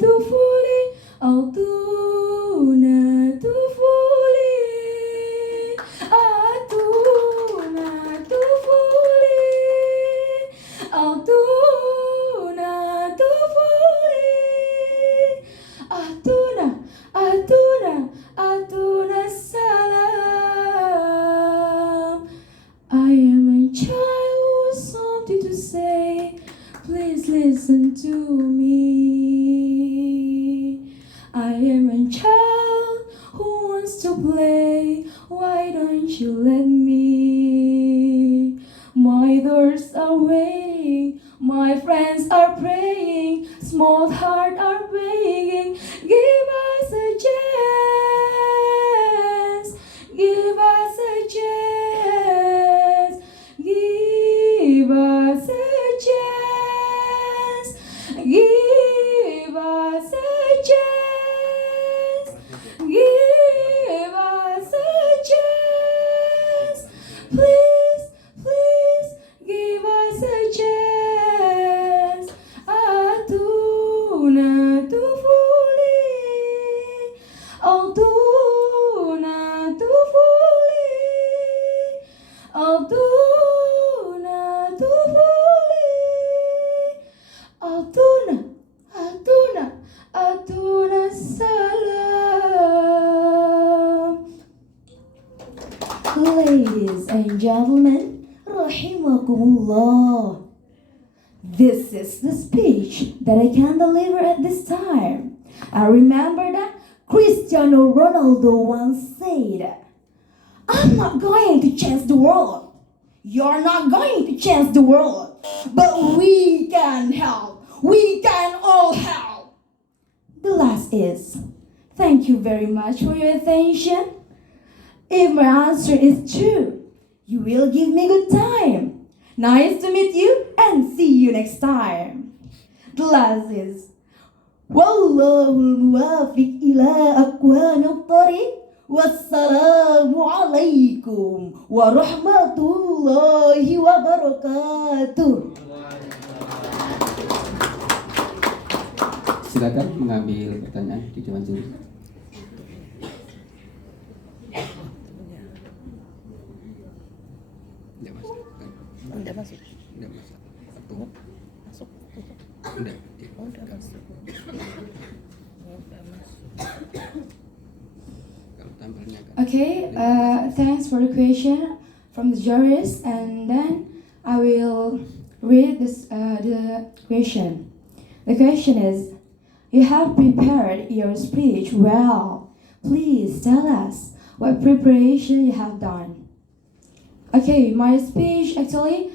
طفولي أعطونا طفولي أعطونا طفولي أعطونا طفولي أعطونا السلام. I am a child with something to say. Please listen to me. I am a child who wants to play. Why don't you let me? My doors are waiting. My friends are praying. Small heart are begging. Give us a chance. Give us a chance. Give us a chance. Give us a chance. Give us a chance. Please, please, give us a chance. Atuna tufuli. Altuna tufuli. Altuna tufuli. Altuna salam. Ladies and gentlemen, rahimakumullah. This is the speech that I can deliver at this time. I remember that Cristiano Ronaldo once said, I'm not going to change the world. You're not going to change the world. But we can help. We can all help. The last is, thank you very much for your attention. If my answer is true, you will give me good time. Nice to meet you and see you next time. The last is, Wallahul muwafiq ila aqwanit tariq. Wassalamu alaikum warahmatullahi wabarakatuh. Silakan mengambil pertanyaan di depan juri. Udah masuk. Okay, thanks for the question from the jurors, and then I will read this the question. The question is, you have prepared your speech well. Please tell us what preparation you have done. Okay, my speech actually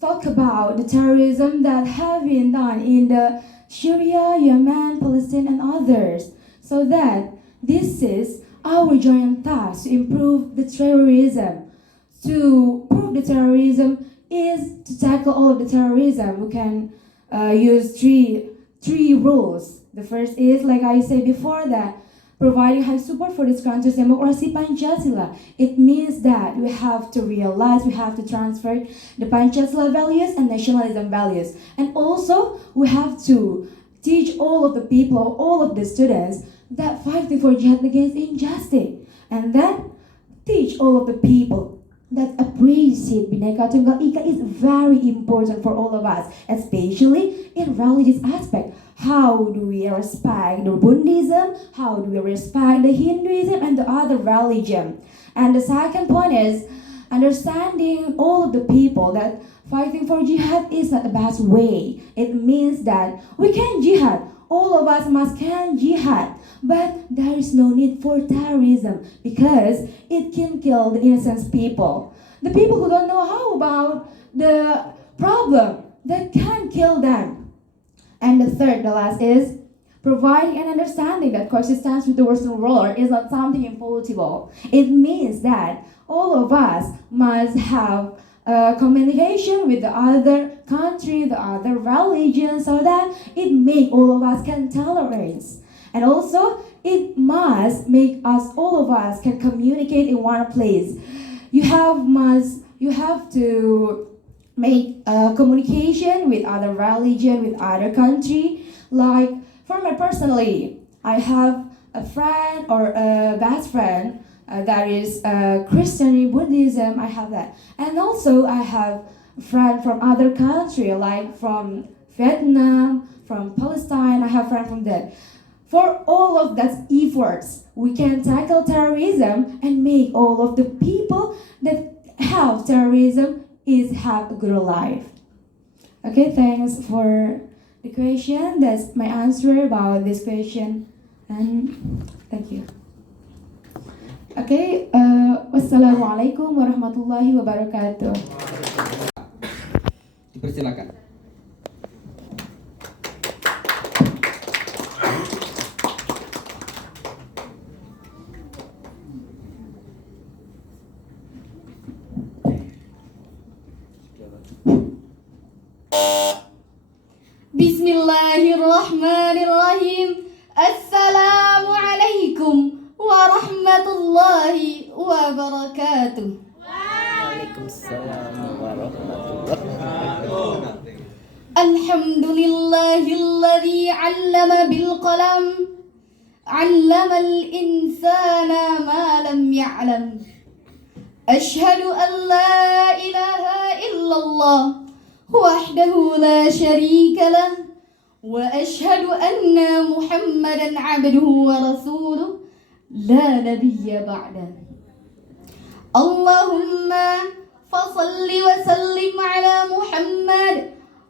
talk about the terrorism that have been done in the Syria, Yemen, Palestine, and others. So that this is our joint task to improve the terrorism. To prove the terrorism is to tackle all of the terrorism. We can use three rules. The first is, like I said before, that providing high support for this country's democracy Pancasila. It means that we have to realize, we have to transfer the Pancasila values and nationalism values. And also, we have to teach all of the people, all of the students that fighting for jihad against injustice. And then teach all of the people that appreciate Bhinneka Tunggal Ika is very important for all of us, especially in religious aspect. How do we respect the Buddhism? How do we respect the Hinduism and the other religion? And the second point is understanding all of the people that fighting for jihad is not the best way. It means that we can jihad. All of us must can jihad. But there is no need for terrorism because it can kill the innocent people. The people who don't know how about the problem that can kill them. And the third, the last is providing an understanding that coexistence with the Western world is not something impossible. It means that all of us must have communication with the other country, the other religion, so that it make all of us can tolerate. And also, it must make us, all of us, can communicate in one place. You have to make communication with other religion, with other country. Like for me personally, I have a friend or a best friend that is Christian, Buddhism. I have that, and also I have a friend from other country, like from Vietnam, from Palestine. I have friend from that. For all of that efforts, we can tackle terrorism and make all of the people that have terrorism have a good life. Okay, thanks for the question. That's my answer about this question. And thank you. Okay, wassalamualaikum warahmatullahi wabarakatuh. Dipersilakan. Bismillahirrahmanirrahim. Assalamualaikum warahmatullahi wabarakatuh. Waalaikumsalam warahmatullahi wabarakatuh. Alhamdulillahilladzi 'allama bil qalam, 'allamal insana ma lam ya'lam. Ashhadu an la ilaha illallah wahdahu la sharika lah. وأشهد أن محمدًا عبده ورسوله لا نبي بعده. اللهم فصل وسلم على محمد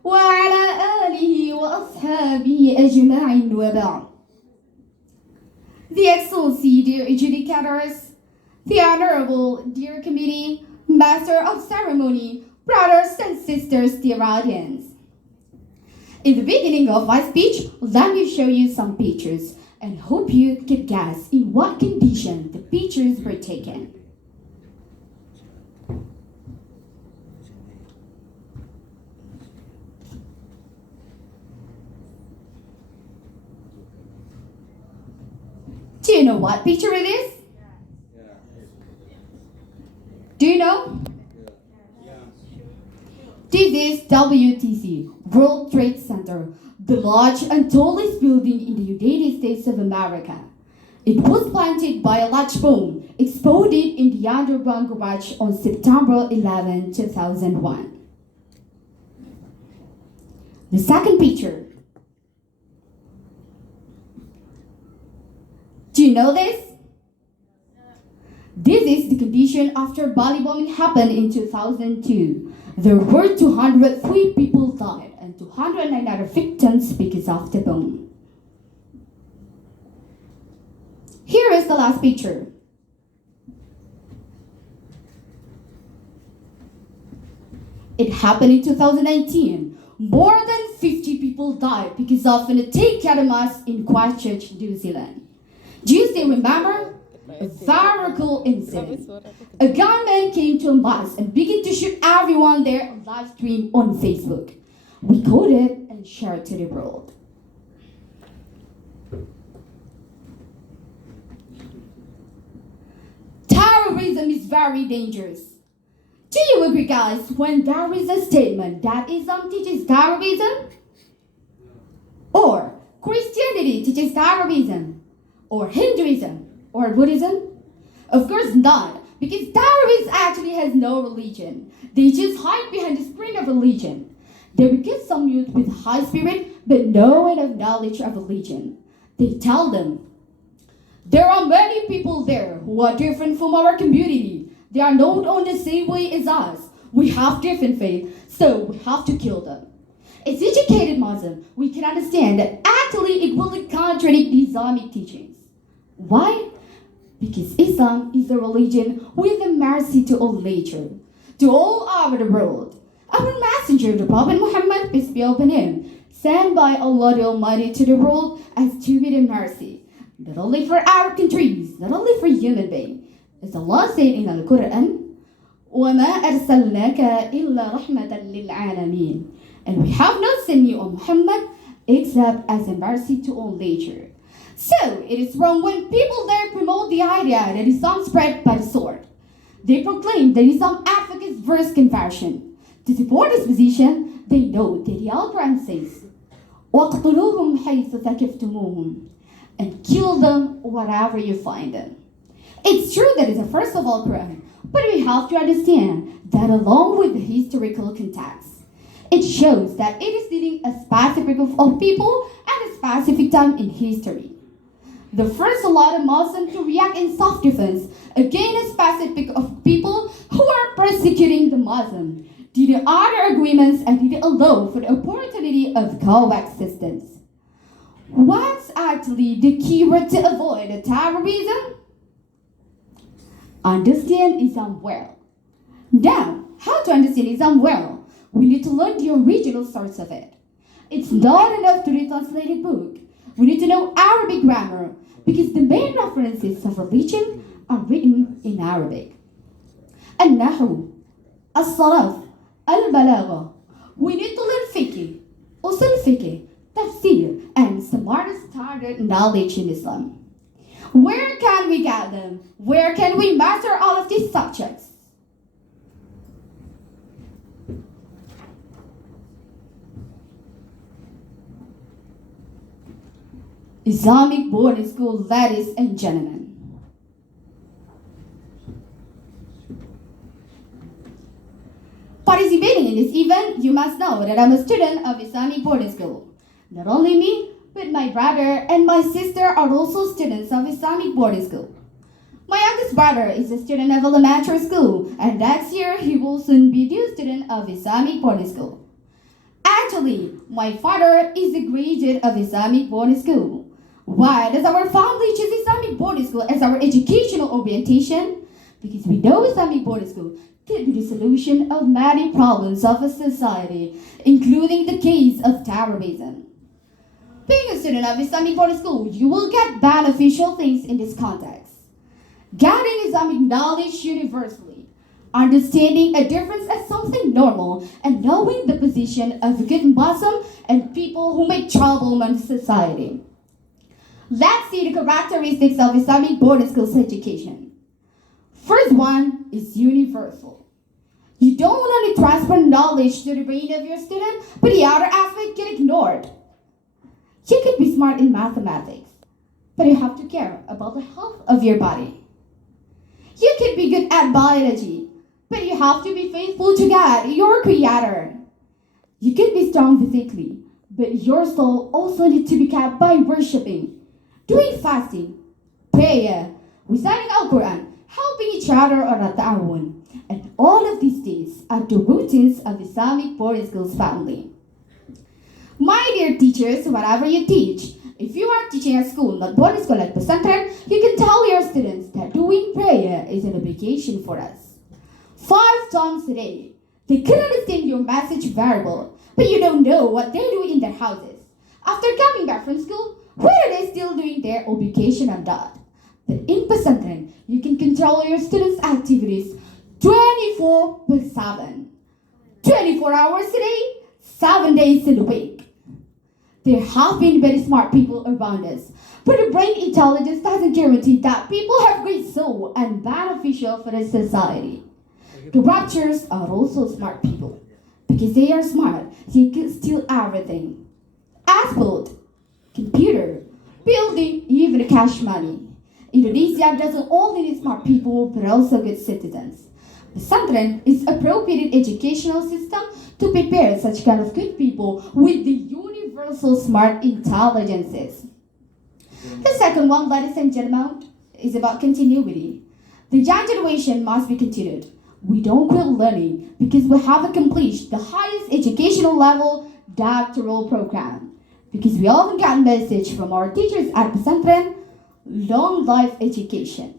وعلى آله وأصحابه أجمعين وبعد. The Excellency, dear adjudicators, the Honorable, dear Committee, Master of Ceremony, brothers and sisters, dear audience. In the beginning of my speech, let me show you some pictures and hope you can guess in what condition the pictures were taken. Do you know what picture it is? Do you know? This is WTC, World Trade Center, the largest and tallest building in the United States of America. It was planted by a large bomb exploded in the underground garage on September 11, 2001. The second picture. Do you know this? This is the condition after Bali bombing happened in 2002. There were 203 people died and and 209 other victims because of the bomb. Here is the last picture. It happened in 2019. More than 50 people died because of an attack at a mosque in Christchurch, New Zealand. Do you still remember? A very cool incident. A gunman came to a mosque and began to shoot everyone there on live stream on Facebook. We caught it and shared to the world. Terrorism is very dangerous. Do you agree, guys, when there is a statement that Islam teaches terrorism? Or Christianity teaches terrorism? Or Hinduism? Or Buddhism? Of course not, because terrorists actually has no religion. They just hide behind the screen of religion. They recruit some youth with high spirit but no enough knowledge of religion. They tell them, there are many people there who are different from our community. They are not on the same way as us. We have different faith, so we have to kill them. As educated Muslim, we can understand that actually it will contradict the Islamic teachings. Why? Because Islam is a religion with a mercy to all nature, to all over the world. Our messenger, the Prophet Muhammad, peace be upon him, sent by Allah the Almighty to the world as to be the mercy, not only for our countries, not only for human beings. As Allah said in the Quran, وَمَا أَرْسَلْنَاكَ إِلَّا رَحْمَةً لِلْعَالَمِينَ. And we have not sent you, O Muhammad, except as a mercy to all nature. So, it is wrong when people there promote the idea that Islam spread by the sword. They proclaim that Islam advocates verse conversion. To support this position, they know that the Al-Quran says, وَاقْتُلُوهُمْ حَيْثُ ثَقِفْتُمُوهُمْ. And kill them wherever you find them. It's true that it's a first of all Quran, but we have to understand that along with the historical context, it shows that it is dealing a specific group of people at a specific time in history. The first allowed a Muslim to react in self-defense against a specific group of people who are persecuting the Muslim, did the other agreements and did allow for the opportunity of coexistence. What's actually the key word to avoid the terrorism? Understand Islam well. Now, how to understand Islam well? We need to learn the original source of it. It's not enough to read translated book. We need to know Arabic grammar because the main references of religion are written in Arabic. Al-Nahu, Al-Saraf, Al-Balagha. We need to learn fiqh, usul fiqh, tafsir, and some other standard knowledge in Islam. Where can we get them? Where can we master all of these subjects? Islamic boarding school, ladies and gentlemen. Participating in this event, you must know that I'm a student of Islamic boarding school. Not only me, but my brother and my sister are also students of Islamic boarding school. My youngest brother is a student of elementary school, and next year he will soon be a student of Islamic boarding school. Actually, my father is a graduate of Islamic boarding school. Why does our family choose Islamic boarding school as our educational orientation? Because we know Islamic boarding school could be the solution of many problems of a society, including the case of terrorism. Being a student of Islamic boarding school, you will get beneficial things in this context. Getting Islamic knowledge universally, understanding a difference as something normal, and knowing the position of a good Muslim and people who make trouble in society. Let's see the characteristics of Islamic boarding school's education. First one is universal. You don't only transfer knowledge to the brain of your student, but the other aspect get ignored. You could be smart in mathematics, but you have to care about the health of your body. You could be good at biology, but you have to be faithful to God, your creator. You could be strong physically, but your soul also needs to be kept by worshiping, doing fasting, prayer, reciting Al-Quran, helping each other or at-ta'awun. And all of these things are the routines of Islamic boarding school's family. My dear teachers, whatever you teach, if you are teaching at school, not boarding school like Pesantren, you can tell your students that doing prayer is an obligation for us. 5 times a day. They can understand your message very well, but you don't know what they do in their houses. After coming back from school, whether they still doing their obligation or not. But in Pesantren, you can control your students' activities 24/7. 24 hours a day, 7 days in a week. There have been very smart people around us, but the brain intelligence doesn't guarantee that people have great soul and beneficial for the society. The raptures are also smart people. Because they are smart, they can steal everything. Asphalt, computer, building, even cash money. Indonesia doesn't only need smart people, but also good citizens. Pesantren is appropriate educational system to prepare such kind of good people with the universal smart intelligences. The second one, ladies and gentlemen, is about continuity. The young generation must be continued. We don't quit learning because we have accomplished the highest educational level doctoral program. Because we often get a message from our teachers at Pesantren, long life education.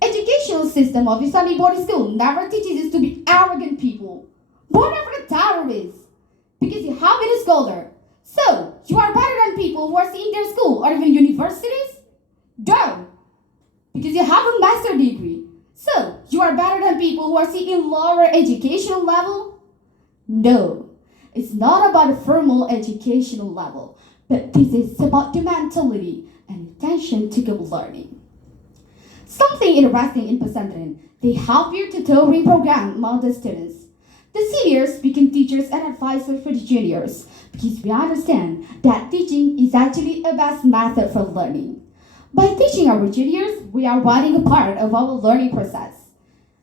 Educational system of Islamic boarding school never teaches us to be arrogant people, but never terrorists, because you have been a scholar. So, you are better than people who are in their school or even universities? No, because you have a master degree. So, you are better than people who are in lower educational level? No, it's not about a formal educational level, but this is about the mentality and intention to keep learning. Something interesting in Pesantren, they have their tutoring program among the students. The seniors become teachers and advisors for the juniors because we understand that teaching is actually a best method for learning. By teaching our juniors, we are writing a part of our learning process.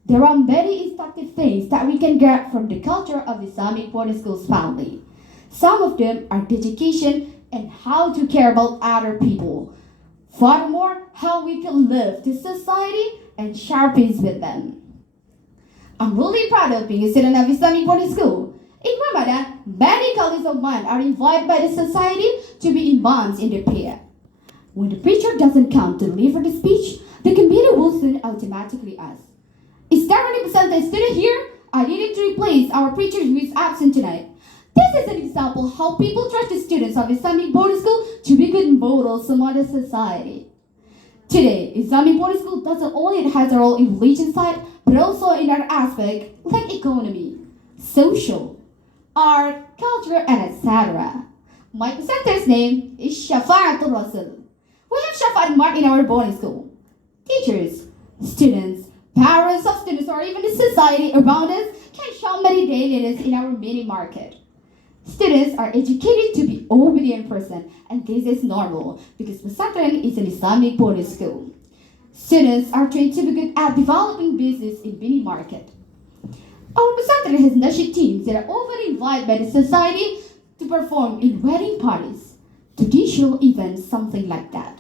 There are many instructive things that we can get from the culture of Islamic boarding schools family. Some of them are the education and how to care about other people. Furthermore, how we can live to society and share peace with them. I'm really proud of being a student of Islamic boarding school. In Ramadan, many colleagues of mine are invited by the society to be imams in their prayer. When the preacher doesn't come to deliver the speech, the committee will soon automatically ask, "Is there any Pesantren student here? I needed to replace our preacher who is absent tonight." This is an example how people trust the students of Islamic boarding school to be good models among the society. Today, Islamic boarding school doesn't only have a role in religion side, but also in other aspects like economy, social, art, culture, and etc. My presenter's name is Shafa'atul Rasul. We have Shafa'at marked in our boarding school. Teachers, students, parents of students, or even the society around us can show many dailiness in our mini market. Students are educated to be obedient person, and this is normal because Pesantren is an Islamic boarding school. Students are trained to be good at developing business in mini market. Our Pesantren has nasheed teams that are often invited by the society to perform in wedding parties, traditional events, something like that.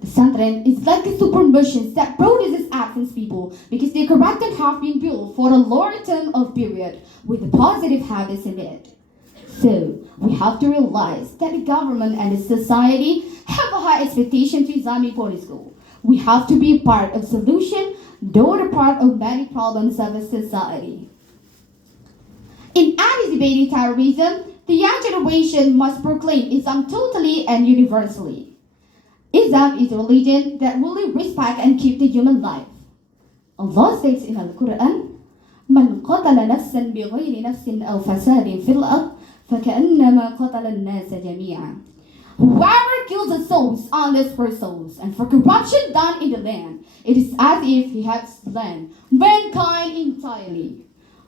Pesantren is like a super machine that produces absent people because their character have been built for a longer term of period with positive habits in it. So, we have to realize that the government and the society have a high expectation to Islamic boarding school. We have to be a part of solution, though a part of many problems of a society. In anti-debating terrorism, the young generation must proclaim Islam totally and universally. Islam is a religion that really respect and keep the human life. Allah says in Al-Quran, "Man qatala nafsan bighayri nafsin aw fasadin fil ard, فكأنما قتل الناس جميعا." Whoever kills a soul is honest for souls, and for corruption done in the land, it is as if he had slain mankind entirely.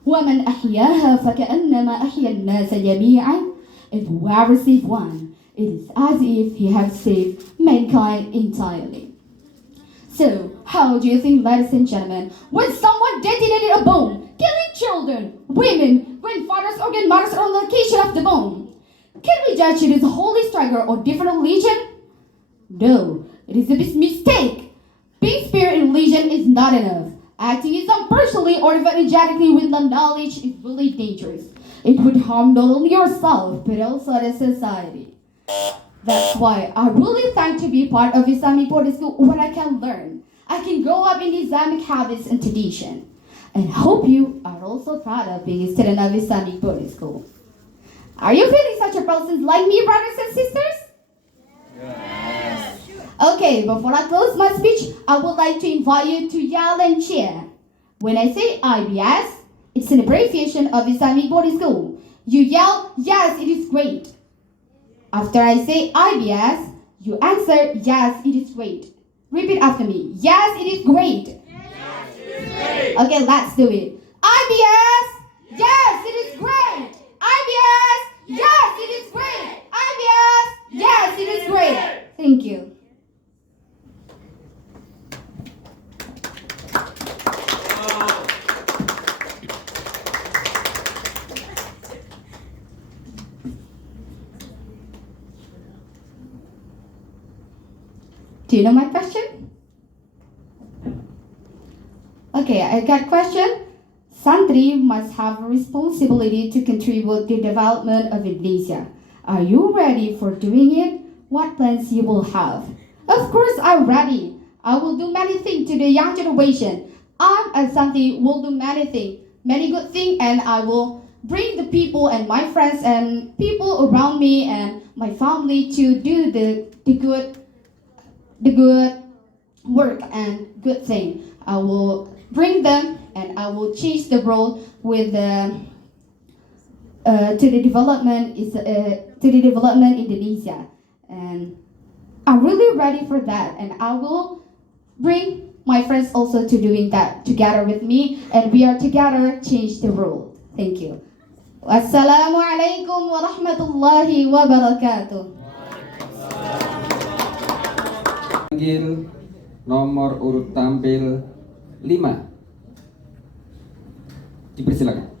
وَمَنْ أَحْيَاهَا فَكَأَنَّمَا أَحْيَا النَّاسَ جَمِيعًا. If whoever saves one, it is as if he had saved mankind entirely. So, how do you think, ladies and gentlemen, when someone detonated a bomb, killing children, women, grandfathers, or grandmothers on the location of the bomb, can we judge it as a holy striker or different religion? No, it is a big mistake. Being spirit in religion is not enough. Acting Islam personally or even energetically with the knowledge is really dangerous. It would harm not only yourself but also the society. That's why I really thank to be part of Islamic boarding school where I can learn. I can grow up in Islamic habits and tradition. And hope you are also proud of being a student of Islamic boarding school. Are you feeling such a person like me, brothers and sisters? Yes. Okay, before I close my speech, I would like to invite you to yell and cheer. When I say IBS, it's an abbreviation of Islamic boarding school. You yell, yes, it is great. After I say IBS, you answer, yes, it is great. Repeat after me. Yes, it is great. Yes, it is great. Okay, let's do it. IBS, yes, it is great. IBS, yes, it is great. IBS, yes, it is great. Thank you. Do you know my question? Okay, I got question. Santri must have a responsibility to contribute to the development of Indonesia. Are you ready for doing it? What plans you will have? Of course, I'm ready. I will do many things to the young generation. And Santri will do many good things, and I will bring the people and my friends and people around me and my family to do the good work and good thing. I will bring them and I will change the world with to the development Indonesia, and I'm really ready for that, and I will bring my friends also to doing that together with me, and we are together change the world. Thank you. Wassalamualaikum warahmatullahi wabarakatuh. Panggil nomor urut tampil 5. Dipersilakan.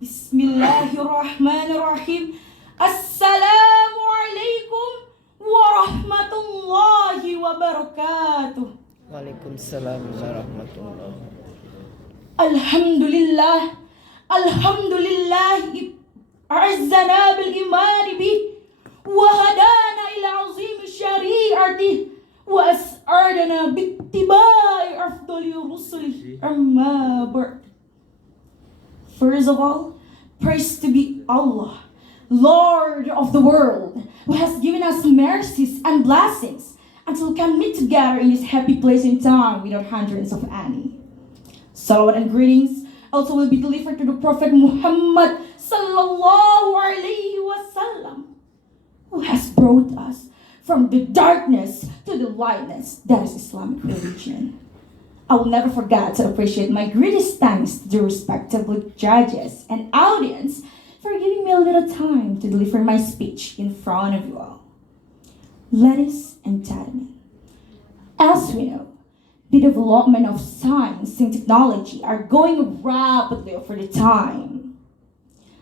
Bismillahirrahmanirrahim. Assalamualaikum warahmatullahi wabarakatuh. Waalaikumsalam warahmatullahi. Alhamdulillah, alhamdulillah, a'azzana bil iman bih wa hadana ila azim syari'atih wa as'adana bittiba'i afdali rusulih amma ba'd. First of all, praise to be Allah, Lord of the world, who has given us mercies and blessings until we can meet together in this happy place in time without hindrance of any. Salawat and greetings also will be delivered to the Prophet Muhammad sallallahu alaihi wasallam, who has brought us from the darkness to the lightness that is Islamic religion. I will never forget to appreciate my greatest thanks to the respectable judges and audience for giving me a little time to deliver my speech in front of you all. Ladies and gentlemen, as we know, the development of science and technology are going rapidly over the time.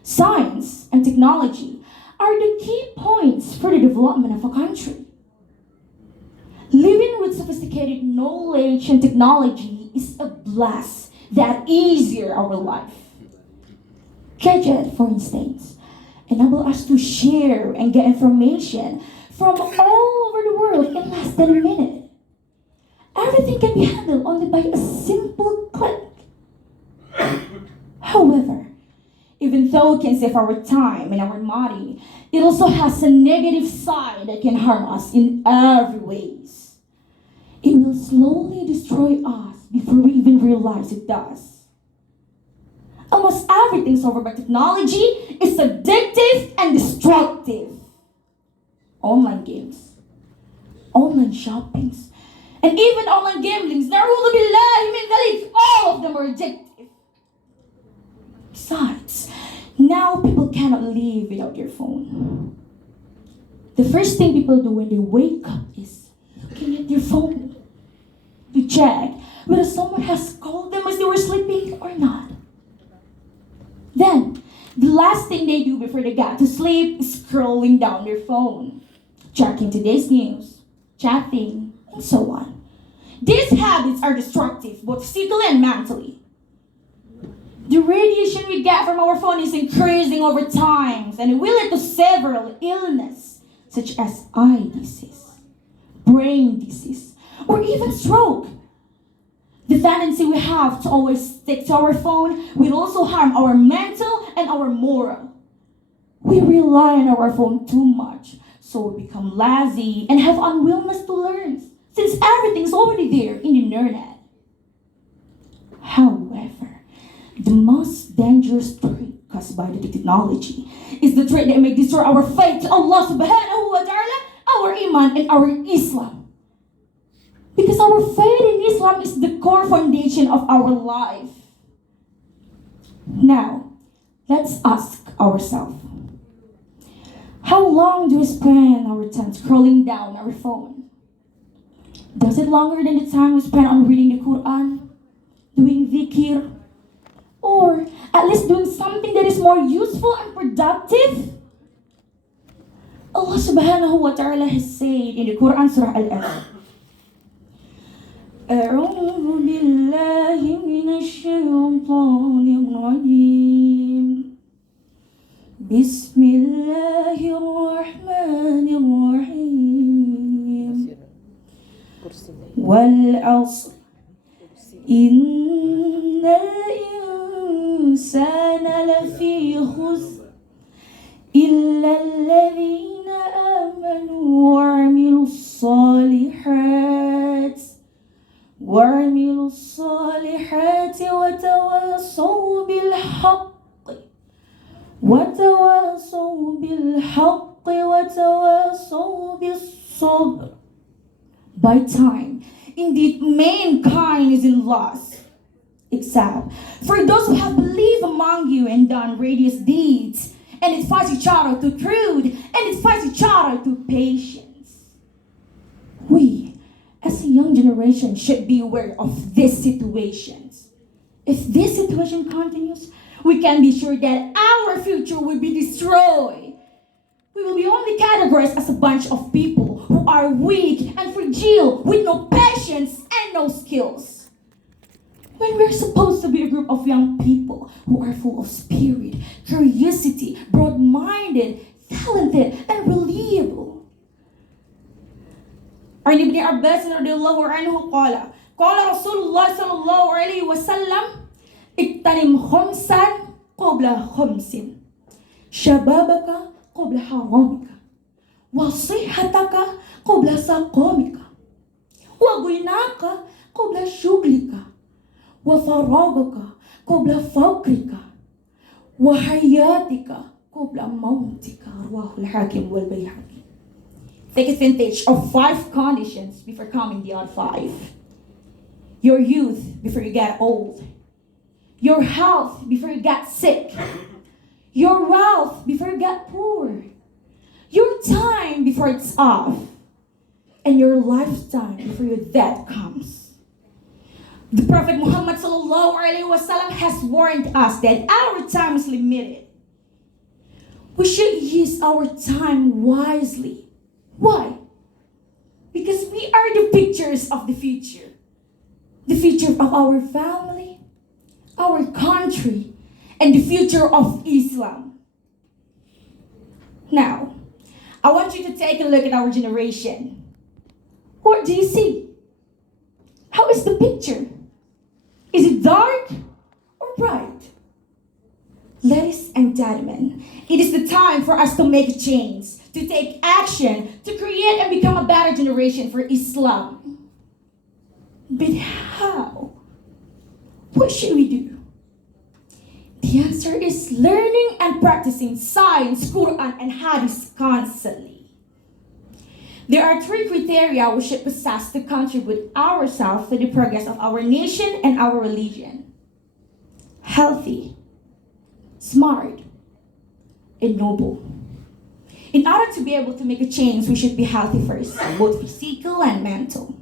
Science and technology are the key points for the development of a country. Living with sophisticated knowledge and technology is a blast that easier our life. Gadget, for instance, enable us to share and get information from all over the world in less than a minute. Everything can be handled only by a simple click. However, even though it can save our time and our money, it also has a negative side that can harm us in every ways. It will slowly destroy us before we even realize it does. Almost everything solved by technology is addictive and destructive. Online games, online shoppings, and even online gamblings, na'udhu billahi min dhalik, all of them are addictive. Besides, now people cannot live without their phone. The first thing people do when they wake up is looking at their phone to check whether someone has called them as they were sleeping or not. Then, the last thing they do before they get to sleep is scrolling down their phone, checking today's news, chatting, and so on. These habits are destructive, both physically and mentally. The radiation we get from our phone is increasing over time, and it will lead to several illnesses, such as eye disease, brain disease, or even stroke. The tendency we have to always stick to our phone will also harm our mental and our moral. We rely on our phone too much, so we become lazy and have unwillingness to learn, since everything's already there in the internet. However, the most dangerous threat caused by the technology is the threat that may destroy our faith to Allah subhanahu wa ta'ala, our iman, and our Islam. Because our faith in Islam is the core foundation of our life. Now, let's ask ourselves, how long do we spend our time scrolling down our phone? Does it longer than the time we spend on reading the Quran, doing dhikr, or at least doing something that is more useful and productive? Allah subhanahu wa ta'ala has said in the Quran, Surah Al-Asr, أعوذ بالله من الشيطان الرجيم بسم الله الرحمن الرحيم والعصر إن الإنسان لفي خسر إلا الذين آمنوا وعملوا الصالحات وتواصوا بالحق وتواصوا بالصبر. By time, indeed mankind is in loss, except for those who have believed among you and done various deeds, and it fights each other to truth, and it fights each other to patience. We, as a young generation, should be aware of these situations. If this situation continues, we can be sure that our future will be destroyed. We will be only categorized as a bunch of people who are weak and fragile, with no patience and no skills. When we're supposed to be a group of young people who are full of spirit, curiosity, broad-minded, talented, and reliable. عن ابن عباس رضي الله عنه قال رسول الله صلى الله عليه وسلم اغتنم خمسا قبل خمس شبابك قبل حرامك وصحتك قبل سقامك وغناك قبل شغلك وفراغك قبل فقرك وحياتك قبل موتك. رواه الحاكم والبيهقي. Take advantage of 5 conditions before coming the other 5. Your youth before you get old. Your health before you get sick. Your wealth before you get poor. Your time before it's off. And your lifetime before your death comes. The Prophet Muhammad ﷺ has warned us that our time is limited. We should use our time wisely. Why? Because we are the pictures of the future. The future of our family, our country, and the future of Islam. Now, I want you to take a look at our generation. What do you see? How is the picture? Is it dark or bright? Ladies and gentlemen, it is the time for us to make a change, to take action, to create and become a better generation for Islam. But how? What should we do? The answer is learning and practicing science, Quran, and Hadith constantly. There are 3 criteria we should possess to contribute ourselves to the progress of our nation and our religion. Healthy, smart, and noble. In order to be able to make a change, we should be healthy first, both physical and mental.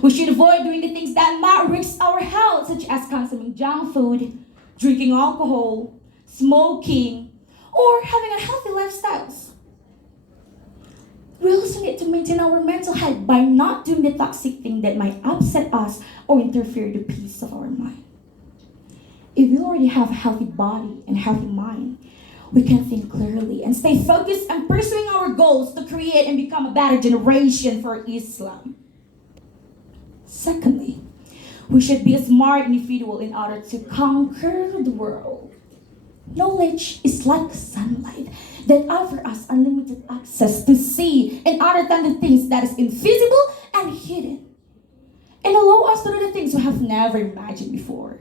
We should avoid doing the things that might risk our health, such as consuming junk food, drinking alcohol, smoking, or having unhealthy lifestyles. We also need to maintain our mental health by not doing the toxic thing that might upset us or interfere the peace of our mind. If we already have a healthy body and healthy mind, we can think clearly and stay focused on pursuing our goals to create and become a better generation for Islam. Secondly, we should be a smart individual in order to conquer the world. Knowledge is like sunlight that offers us unlimited access to see and understand the things that is invisible and hidden, and allow us to do the things we have never imagined before.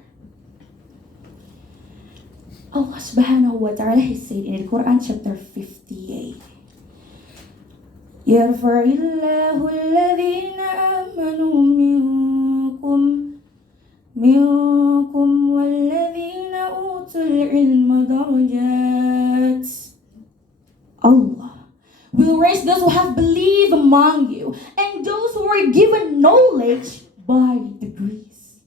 Allah subhanahu wa ta'ala has said in the Quran chapter 58, يَرْفَعِ اللَّهُ الَّذِينَ آمَنُوا منكم والذين أوتوا العلم درجات. Allah will raise those who have believed among you and those who were given knowledge by degrees.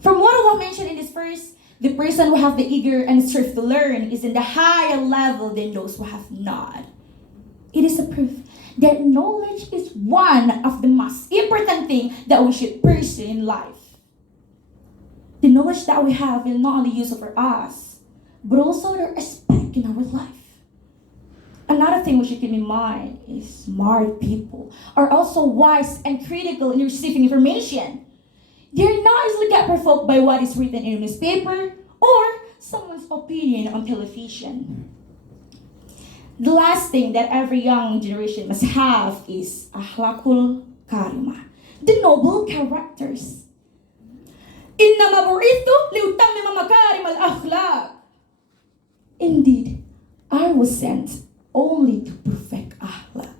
From what Allah mentioned in this verse, the person who have the eager and strive to learn is in the higher level than those who have not. It is a proof that knowledge is one of the most important things that we should pursue in life. The knowledge that we have will not only use for us, but also their aspect in our life. Another thing we should keep in mind is smart people are also wise and critical in receiving information. They are not easily get provoked by what is written in a newspaper or someone's opinion on television. The last thing that every young generation must have is akhlakul karimah, the noble characters. Innama bu'ithu liutammima makarim al-akhlaq. Indeed, I was sent only to perfect akhlaq.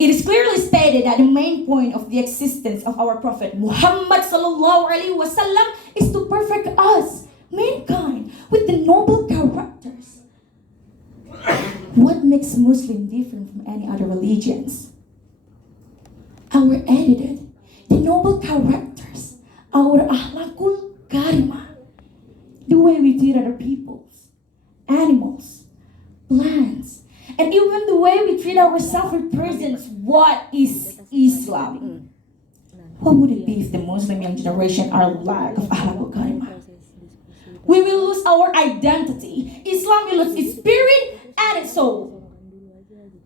It is clearly stated that the main point of the existence of our Prophet Muhammad sallallahu alaihi wasallam is to perfect us, mankind, with the noble characters. What makes Muslim different from any other religions? Our attitude, the noble characters, our akhlakul karimah, the way we treat other peoples, animals, plants, and even the way we treat ourselves represents what is Islam. What would it be if the Muslim young generation are lack of akhlakul karimah? We will lose our identity. Islam will lose its spirit and its soul.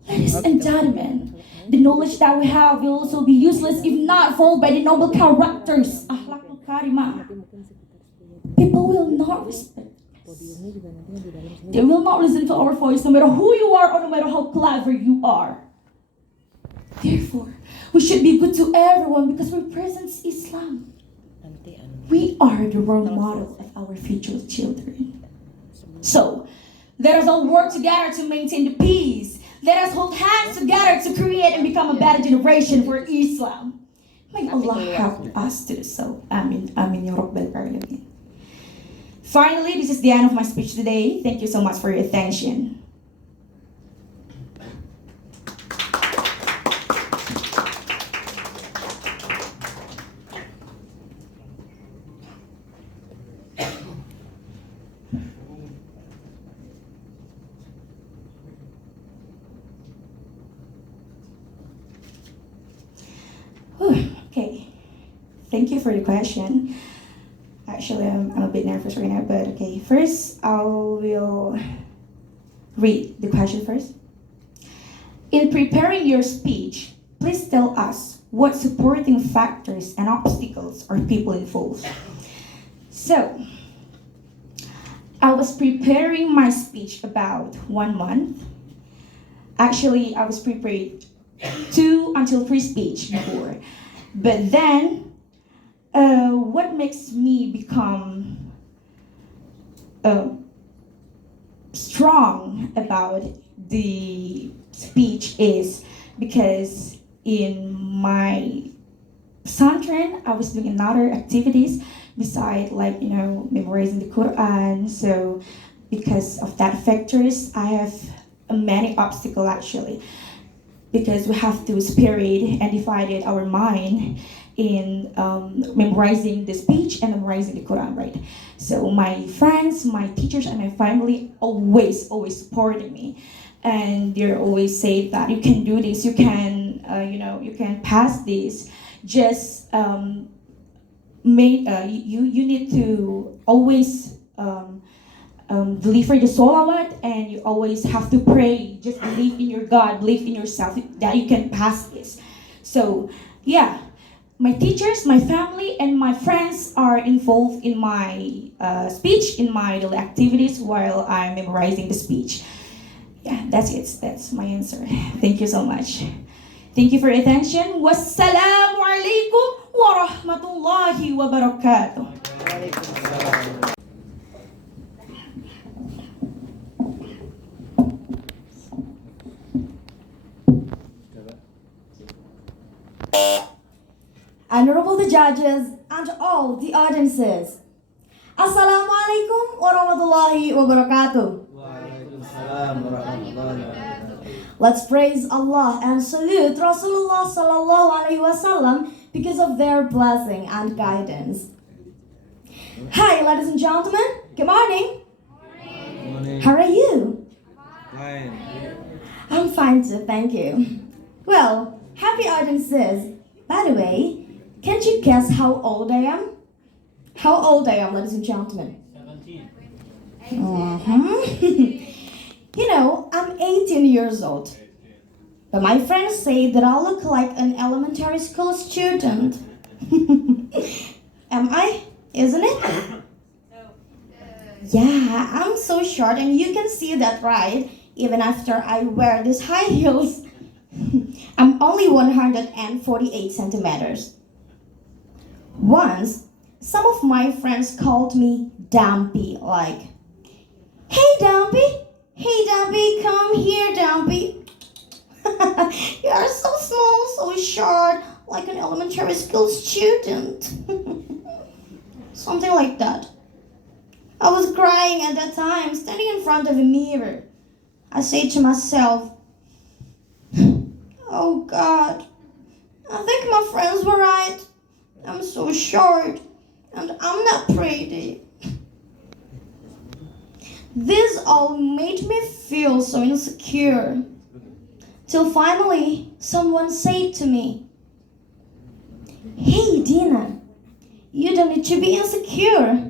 Ladies and gentlemen, the knowledge that we have will also be useless if not followed by the noble characters, akhlakul karimah. People will not respect us. They will not listen to our voice no matter who you are or no matter how clever you are. Therefore, we should be good to everyone because we present Islam. We are the role model of our future children. So, let us all work together to maintain the peace. Let us hold hands together to create and become a better generation for Islam. May Allah help us to do so. Amin. Amin. Ya Rabbal Alamin. Finally, this is the end of my speech today. Thank you so much for your attention. Okay, thank you for the question. Actually, I'm a bit nervous right now, but okay. First, I will read the question first. In preparing your speech, please tell us what supporting factors and obstacles are people involved. So, I was preparing my speech about 1 month. Actually, I was prepared 2 until 3 speech before. But then, what makes me become strong about the speech is because in my Santran, I was doing another activities beside memorizing the Quran. So because of that factors, I have many obstacles actually. because we have to spirit and divided our mind in memorizing the speech and memorizing the Quran, right? So my friends, my teachers, and my family always supported me, and they always say that you can do this, you can, you can pass this. Just you need to always deliver the salawat, and you always have to pray. Just believe in your God, believe in yourself that you can pass this. So yeah, my teachers, my family, and my friends are involved in my speech, in my daily activities while I'm memorizing the speech. Yeah, that's it. That's my answer. Thank you so much. Thank you for your attention. Wassalamu alaikum wa rahmatullahi wa barakatuh. Honorable the judges and all the audiences. Assalamu alaikum warahmatullahi wabarakatuh. Let's praise Allah and salute Rasulullah sallallahu alaihi wasallam because of their blessing and guidance. Hi, ladies and gentlemen. Good morning. How are you? Fine. I'm fine too, thank you. Well, happy audiences. By the way, can't you guess how old I am? How old I am, ladies and gentlemen? 17. You know, I'm 18 years old. But my friends say that I look like an elementary school student. Am I? Isn't it? Yeah, I'm so short, and you can see that, right? Even after I wear these high heels. I'm only 148 centimeters. Once, some of my friends called me Dumpy, like, "Hey Dumpy, come here Dumpy. You are so small, so short, like an elementary school student." Something like that. I was crying at that time, standing in front of a mirror. I said to myself, "Oh God, I think my friends were right. I'm so short, and I'm not pretty." This all made me feel so insecure. Till finally, someone said to me, "Hey Dina, you don't need to be insecure.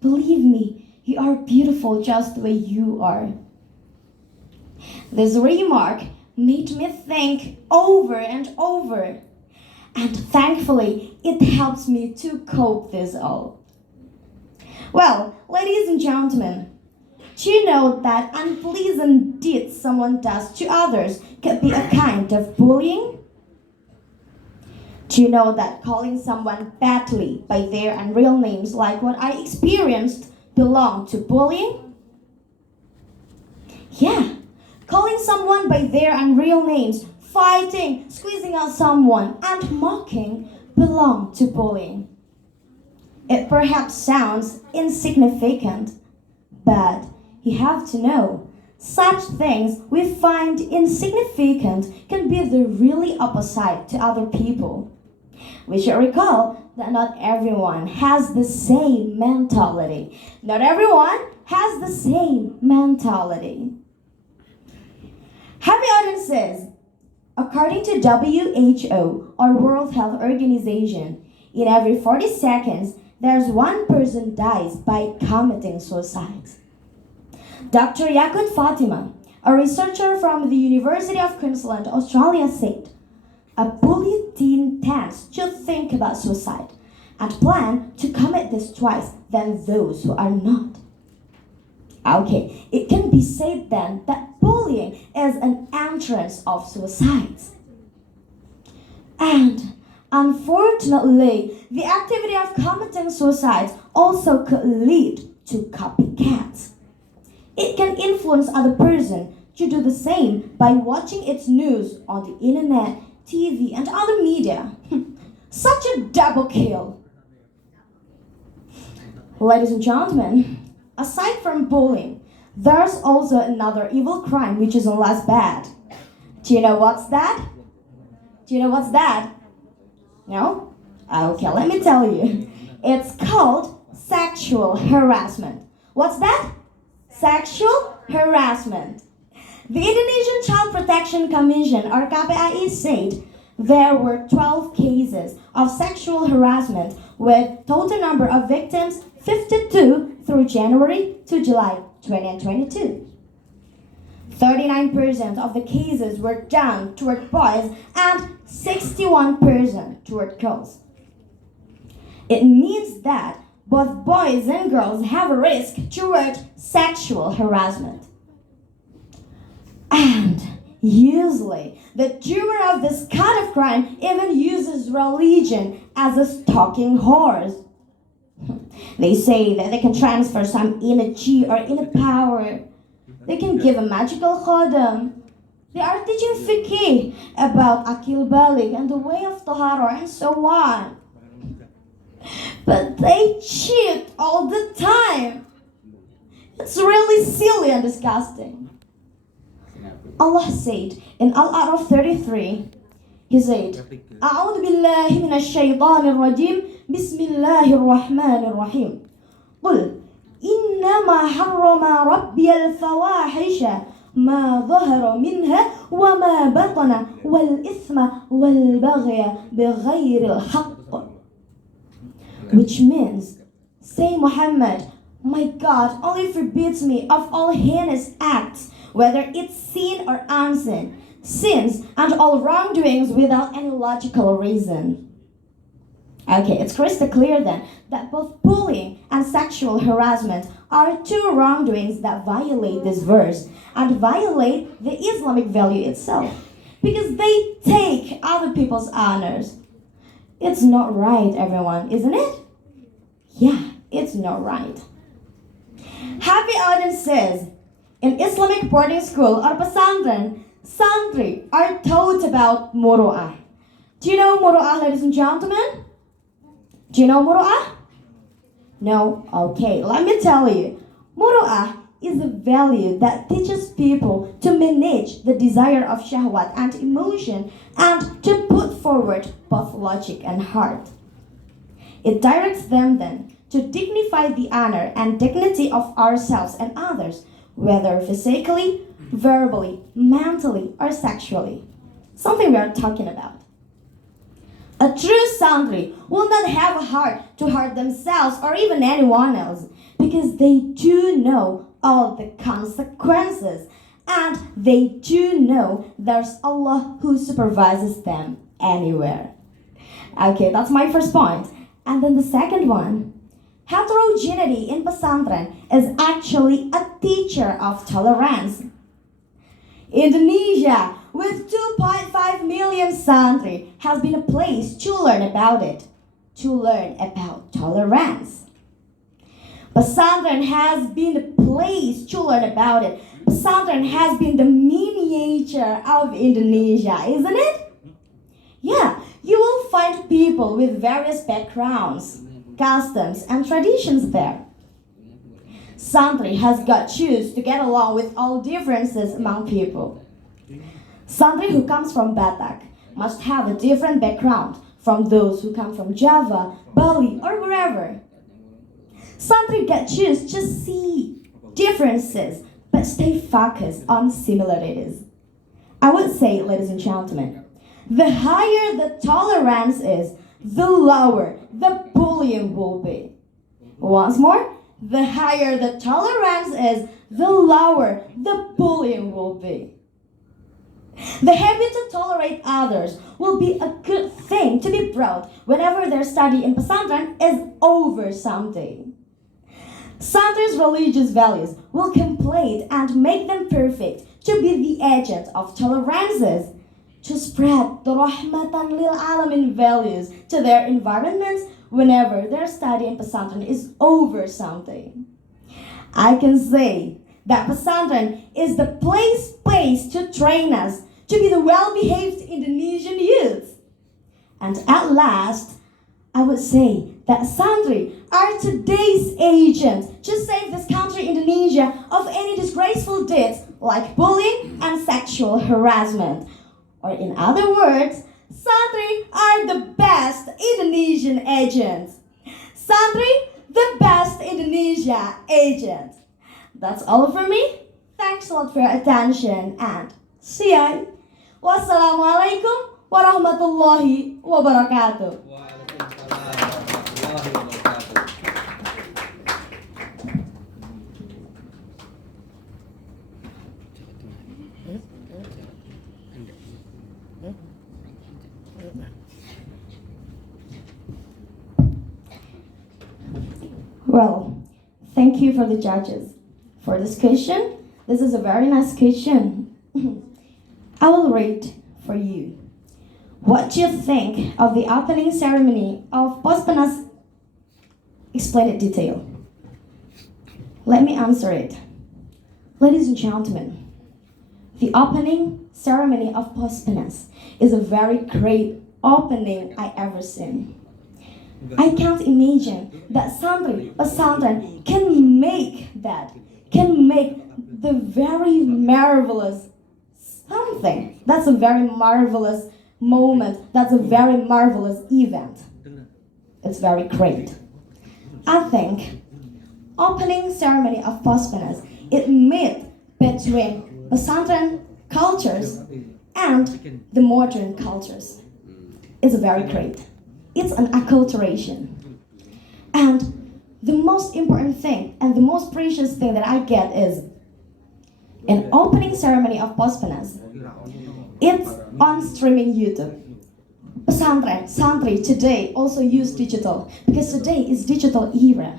Believe me, you are beautiful just the way you are." This remark made me think over and over. And thankfully, it helps me to cope this all. Well, ladies and gentlemen, do you know that unpleasant deeds someone does to others could be a kind of bullying? Do you know that calling someone badly by their unreal names, like what I experienced, belong to bullying? Yeah, calling someone by their unreal names, fighting, squeezing out someone, and mocking belong to bullying. It perhaps sounds insignificant, but you have to know, such things we find insignificant can be the really opposite to other people. We should recall that not everyone has the same mentality. Not everyone has the same mentality. Happy audiences! According to WHO, or World Health Organization, in every 40 seconds, there's one person dies by committing suicide. Dr. Yakut Fatima, a researcher from the University of Queensland, Australia, said, "A bullied teen tends to think about suicide and plan to commit this twice than those who are not." Okay, it can be said then that bullying is an entrance of suicides. And unfortunately, the activity of committing suicide also could lead to copycats. It can influence other person to do the same by watching its news on the internet, TV, and other media. Such a double kill. Ladies and gentlemen, aside from bullying, there's also another evil crime which is less bad. Do you know what's that? Do you know what's that? No? Okay, let me tell you. It's called sexual harassment. What's that? Sexual harassment. The Indonesian Child Protection Commission, or KPAI, said there were 12 cases of sexual harassment with total number of victims 52 through January to July 2022. 39% of the cases were done toward boys and 61% toward girls. It means that both boys and girls have a risk toward sexual harassment. And usually, the doer of this kind of crime even uses religion as a stalking horse. They say that they can transfer some energy or inner power. They can give a magical khodam. They are teaching fiqh about akil balik and the way of tahara and so on. But they cheat all the time. It's really silly and disgusting. Allah said in Al-A'raf 33, He said, أعوذ بالله من الشيطان الرجيم بسم الله الرحمن الرحيم قل إنما حرم ربي الفواحش ما ظهر منها وما بطن والإثم والبغي بغير الحق. Which means, say Muhammad, my God only forbids me of all heinous acts, whether it's sin or unseen, sins and all wrongdoings without any logical reason. Okay, it's crystal clear then that both bullying and sexual harassment are two wrongdoings that violate this verse and violate the Islamic value itself because they take other people's honors. It's not right, everyone, isn't it? Yeah, it's not right. Happy Audience says, in Islamic boarding school or pesantren, santri are taught about muru'ah. Do you know muru'ah, ladies and gentlemen? Do you know muru'ah? No? Okay, let me tell you. Muru'ah is a value that teaches people to manage the desire of shahwat and emotion and to put forward both logic and heart. It directs them then to dignify the honor and dignity of ourselves and others, whether physically, verbally, mentally, or sexually. Something we are talking about. A true santri will not have a heart to hurt themselves or even anyone else because they do know all the consequences and they do know there's Allah who supervises them anywhere. Okay, that's my first point. And then the second one. Heterogeneity in pesantren is actually a teacher of tolerance. Indonesia, with 2.5 million santri, has been a place to learn about it, to learn about tolerance. Pesantren has been a place to learn about it. Pesantren has been the miniature of Indonesia, isn't it? Yeah, you will find people with various backgrounds, customs and traditions there. Santri has got to choose to get along with all differences among people. Santri who comes from Batak must have a different background from those who come from Java, Bali or wherever. Santri get to choose to see differences but stay focused on similarities. I would say, ladies and gentlemen, the higher the tolerance is, the lower the bullying will be. Once more, the higher the tolerance is, the lower the bullying will be. The habit to tolerate others will be a good thing to be proud whenever their study in pesantren is over someday. Santri's religious values will complete and make them perfect to be the agent of tolerances, to spread the rahmatan lil alamin values to their environments whenever their study in pesantren is over something. I can say that pesantren is the place to train us to be the well-behaved Indonesian youth. And at last, I would say that santri are today's agents to save this country, Indonesia, of any disgraceful deeds like bullying and sexual sexual harassment. Or in other words, santri are the best Indonesian agents. Santri, the best Indonesia agent. That's all for me. Thanks a lot for your attention and see ya. Wassalamualaikum warahmatullahi wabarakatuh. Well, thank you for the judges for this question. This is a very nice question. I will rate for you. What do you think of the opening ceremony of Pospenas? Explain it in detail. Let me answer it. Ladies and gentlemen, the opening ceremony of Pospenas is a very great opening I ever seen. I can't imagine that santri or santran can make the very marvelous something. That's a very marvelous moment. That's a very marvelous event. It's very great. I think opening ceremony of Pospenas, it met between pesantren cultures and the modern cultures. It's very great. It's an acculturation. And the most important thing and the most precious thing that I get is an opening ceremony of Pospenas. It's on streaming YouTube. Pesantren, santri today also use digital because today is digital era.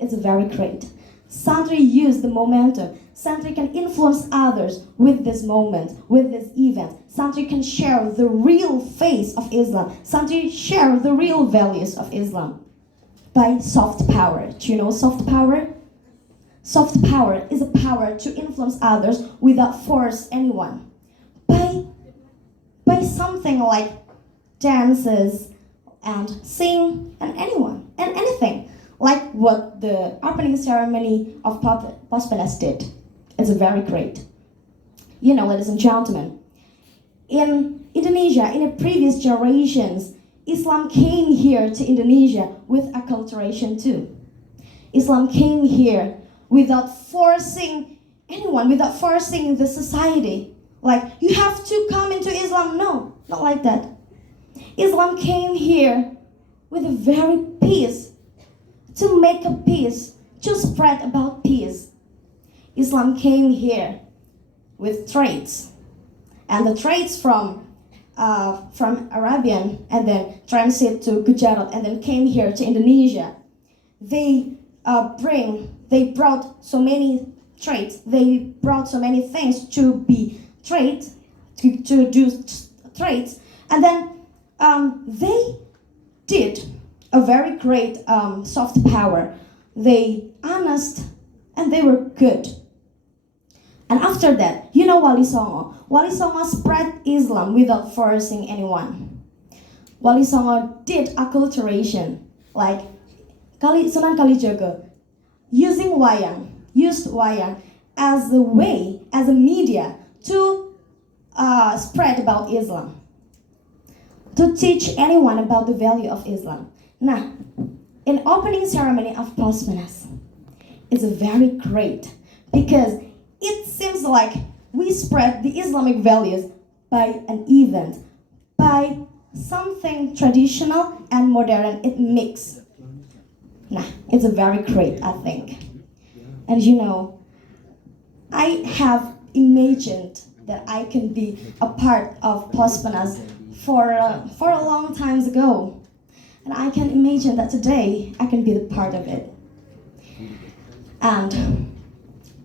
It's very great. Santri use the momentum. Santri can influence others with this moment, with this event. Santri can share the real face of Islam. Santri share the real values of Islam by soft power. Do you know soft power? Soft power is a power to influence others without force anyone. By something like dances and sing and anyone and anything. Like what the opening ceremony of Pospenas did. It's very great. You know, ladies and gentlemen, in Indonesia, in the previous generations, Islam came here to Indonesia with acculturation too. Islam came here without forcing anyone, without forcing the society. Like, you have to come into Islam. No, not like that. Islam came here with a very peace, to make a peace, to spread about peace. Islam came here with trades, and the trades from Arabian and then transit to Gujarat and then came here to Indonesia. They brought so many trades. They brought so many things to be trades, to do trades, and then they did a very great soft power. They honest and they were good. And after that, you know Wali Songo. Wali Songo spread Islam without forcing anyone. Wali Songo did acculturation, like Sunan Kalijaga, used wayang as a way, as a media to spread about Islam, to teach anyone about the value of Islam. Now, in opening ceremony of Pospenas, it's very great because it seems like we spread the Islamic values by an event, by something traditional and modern. It mix. Nah, it's a very great, I think. And you know, I have imagined that I can be a part of Pospenas for a long time ago. And I can imagine that today I can be the part of it. And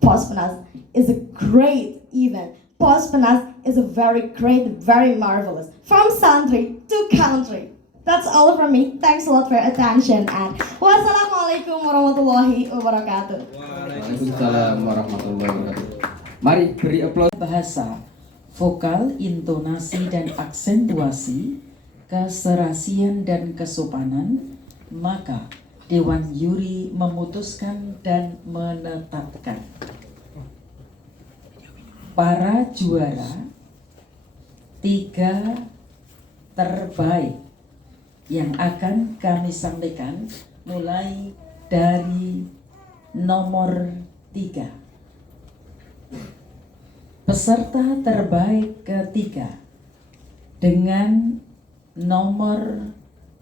Pospenas is a great event. Pospenas is a very great, very marvelous. From santri to country. That's all from me. Thanks a lot for your attention and wassalamualaikum warahmatullahi wabarakatuh. Waalaikumsalam warahmatullahi wabarakatuh. Mari beri aplaus. Bahasa, vokal, intonasi, dan aksentuasi, keserasian dan kesopanan, maka Dewan Juri memutuskan dan menetapkan. para juara 3 terbaik yang akan kami sampaikan mulai dari nomor 3. Peserta terbaik ketiga dengan nomor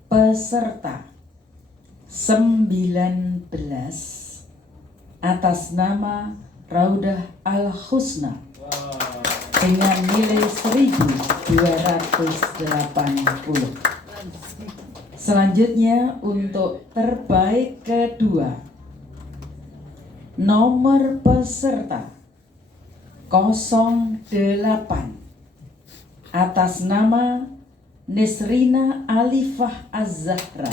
peserta 19 atas nama Raudah Al-Husna dengan nilai 1280. Selanjutnya untuk terbaik kedua, nomor peserta 08 atas nama Nisrina Alifah Az-Zahra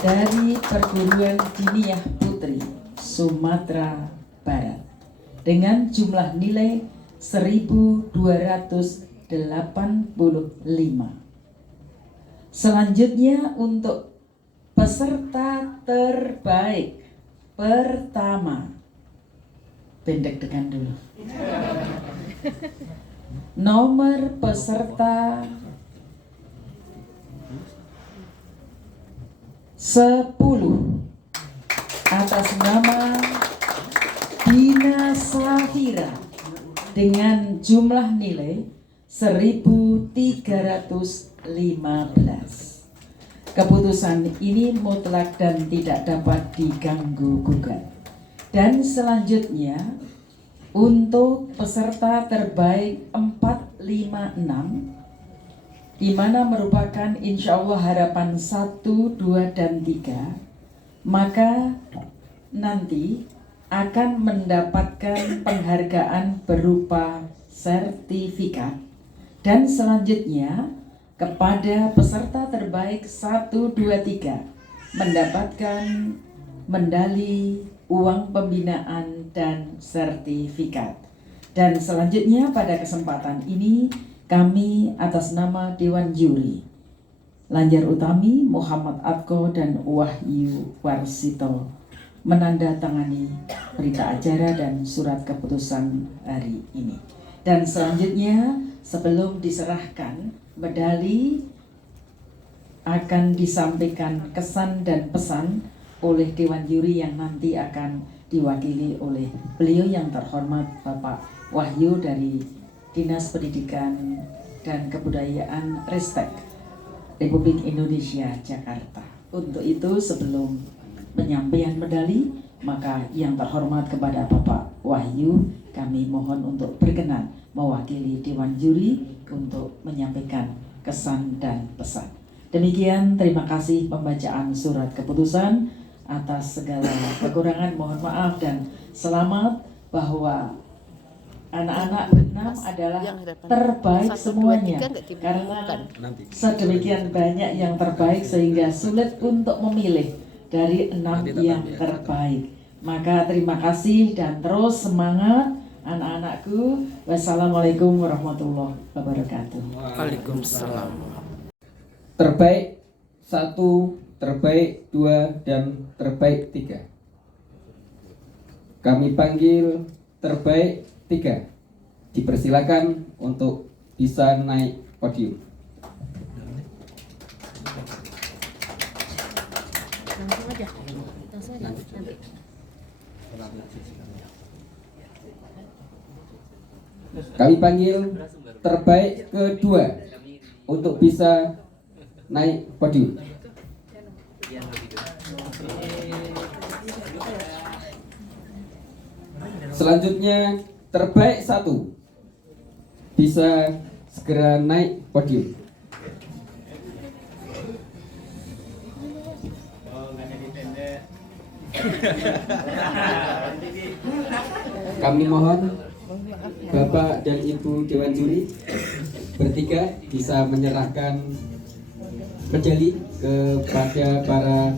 dari Perguruan Diniyah Putri, Sumatera Barat dengan jumlah nilai 1285. Selanjutnya untuk peserta terbaik pertama, pendek dengan dulu. Nomor peserta 10 atas nama Dina Safira dengan jumlah nilai 1315. Keputusan ini mutlak dan tidak dapat diganggu gugat. Dan selanjutnya untuk peserta terbaik 456, di mana merupakan insya Allah harapan 1, 2, dan 3, maka nanti akan mendapatkan penghargaan berupa sertifikat. Dan selanjutnya kepada peserta terbaik 1, 2, 3 mendapatkan medali, uang pembinaan, dan sertifikat. Dan selanjutnya pada kesempatan ini kami atas nama Dewan Juri Lanjar Utami, Muhammad Atko, dan Wahyu Warsito menandatangani berita acara dan surat keputusan hari ini. Dan selanjutnya sebelum diserahkan medali akan disampaikan kesan dan pesan oleh Dewan Juri yang nanti akan diwakili oleh beliau yang terhormat Bapak Wahyu dari Dinas Pendidikan dan Kebudayaan Ristek Republik Indonesia Jakarta. Untuk itu sebelum penyampaian medali, maka yang terhormat kepada Bapak Wahyu kami mohon untuk berkenan mewakili Dewan Juri untuk menyampaikan kesan dan pesan. Demikian, terima kasih pembacaan surat keputusan. Atas segala kekurangan mohon maaf dan selamat bahwa anak-anak 6 adalah terbaik semuanya karena sedemikian banyak yang terbaik sehingga sulit untuk memilih dari 6 yang terbaik. Maka terima kasih dan terus semangat anak-anakku. Wassalamualaikum warahmatullahi wabarakatuh. Waalaikumsalam. Terbaik 1, terbaik 2, dan terbaik 3. Kami panggil terbaik 3. Dipersilakan untuk bisa naik podium. Kami panggil terbaik kedua untuk bisa naik podium. Selanjutnya terbaik 1 bisa segera naik podium. Kami mohon Bapak dan Ibu Dewan Juri bertiga bisa menyerahkan medali kepada para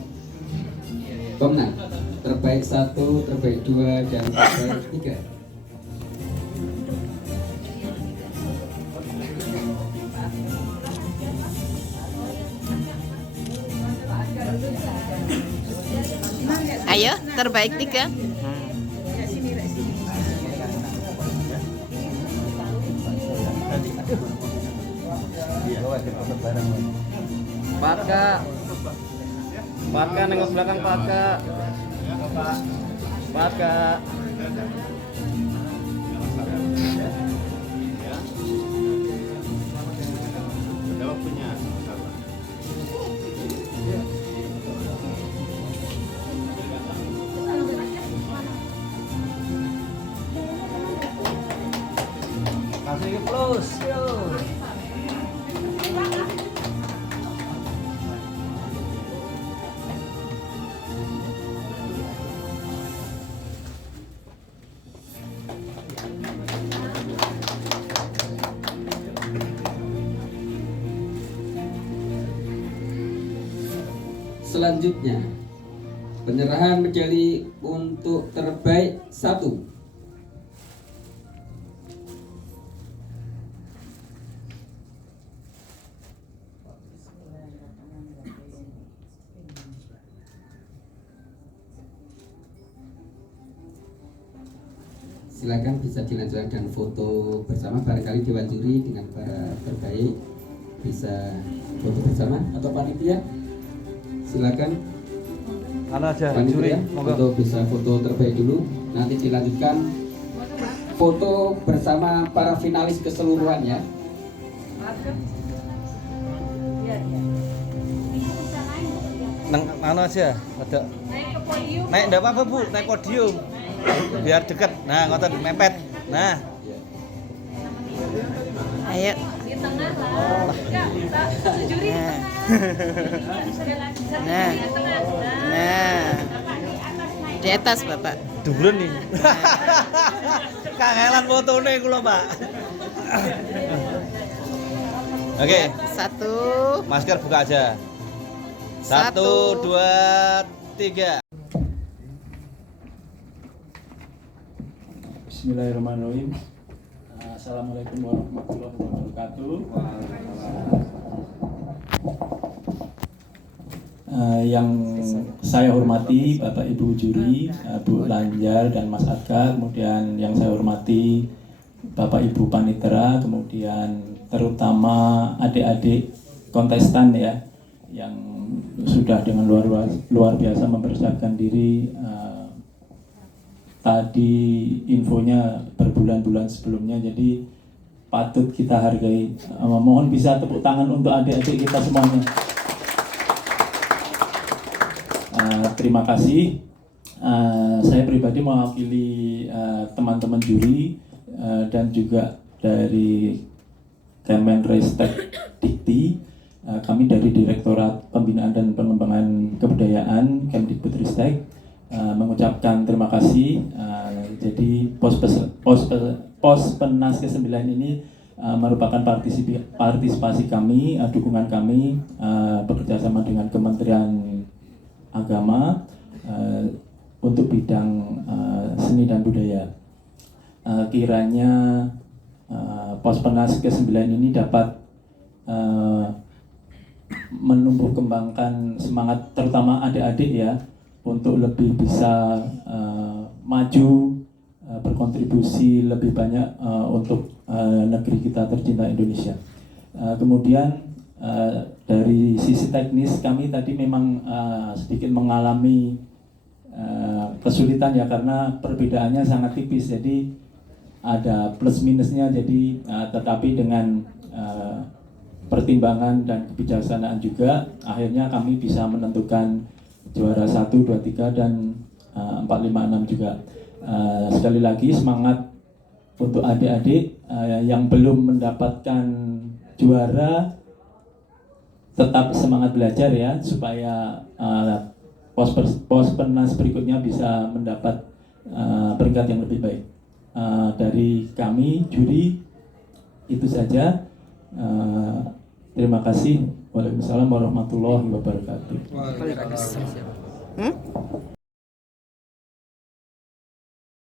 pemenang terbaik 1, terbaik 2, dan terbaik 3. Ayo, terbaik 3. Patka. Patka nengok belakang Patka. Patka. Kasih plus, yuk. Selanjutnya, penyerahan medali untuk terbaik 1. Silakan bisa dilanjutkan foto bersama, barangkali Dewan Juri dengan para terbaik bisa foto bersama atau panitia. Silakan panitia untuk bisa foto terbaik dulu, nanti dilanjutkan foto bersama para finalis keseluruhan ya. Nang aja, ada. Naik enggak apa-apa Bu, naik podium. Biar deket. Nah, ngoten mepet. Nah. Ayo. Di tengah lah. Juri di tengah. Nah. Nah. Di atas Bapak. Duren nih. Kangelan fotone kula, Pak. Oke. 1. Masker buka aja. 1, 2, 3. Bismillahirrahmanirrahim. Assalamualaikum warahmatullahi wabarakatuh. Yang saya hormati Bapak Ibu juri, Bu Lanjar dan Mas Aga, kemudian yang saya hormati Bapak Ibu Panitera, kemudian terutama adik-adik kontestan ya, yang sudah dengan luar biasa mempersiapkan diri. Tadi infonya berbulan-bulan sebelumnya, jadi patut kita hargai. Mohon bisa tepuk tangan untuk adik-adik kita semuanya. Terima kasih. Saya pribadi mewakili teman-teman juri dan juga dari Kemenristek Dikti. Kami dari Direktorat Pembinaan dan Pengembangan Kebudayaan Kemdikbudristek mengucapkan terima kasih. Jadi Pospenas ke-9 ini merupakan partisipasi kami, dukungan kami bekerja sama dengan Kementerian Agama untuk bidang seni dan budaya. Kiranya Pospenas ke-9 ini dapat menumbuh kembangkan semangat terutama adik-adik ya, untuk lebih bisa maju, berkontribusi lebih banyak untuk negeri kita tercinta Indonesia. Kemudian dari sisi teknis kami tadi memang sedikit mengalami kesulitan ya, karena perbedaannya sangat tipis, jadi ada plus minusnya. Jadi tetapi dengan pertimbangan dan kebijaksanaan juga akhirnya kami bisa menentukan juara 1, 2, 3 dan 4, 5, 6 juga. Sekali lagi semangat untuk adik-adik yang belum mendapatkan juara, tetap semangat belajar ya, supaya Pospenas berikutnya bisa mendapat peringkat yang lebih baik. Dari kami juri itu saja. Terima kasih. Waalaikumsalam warahmatullahi wabarakatuh.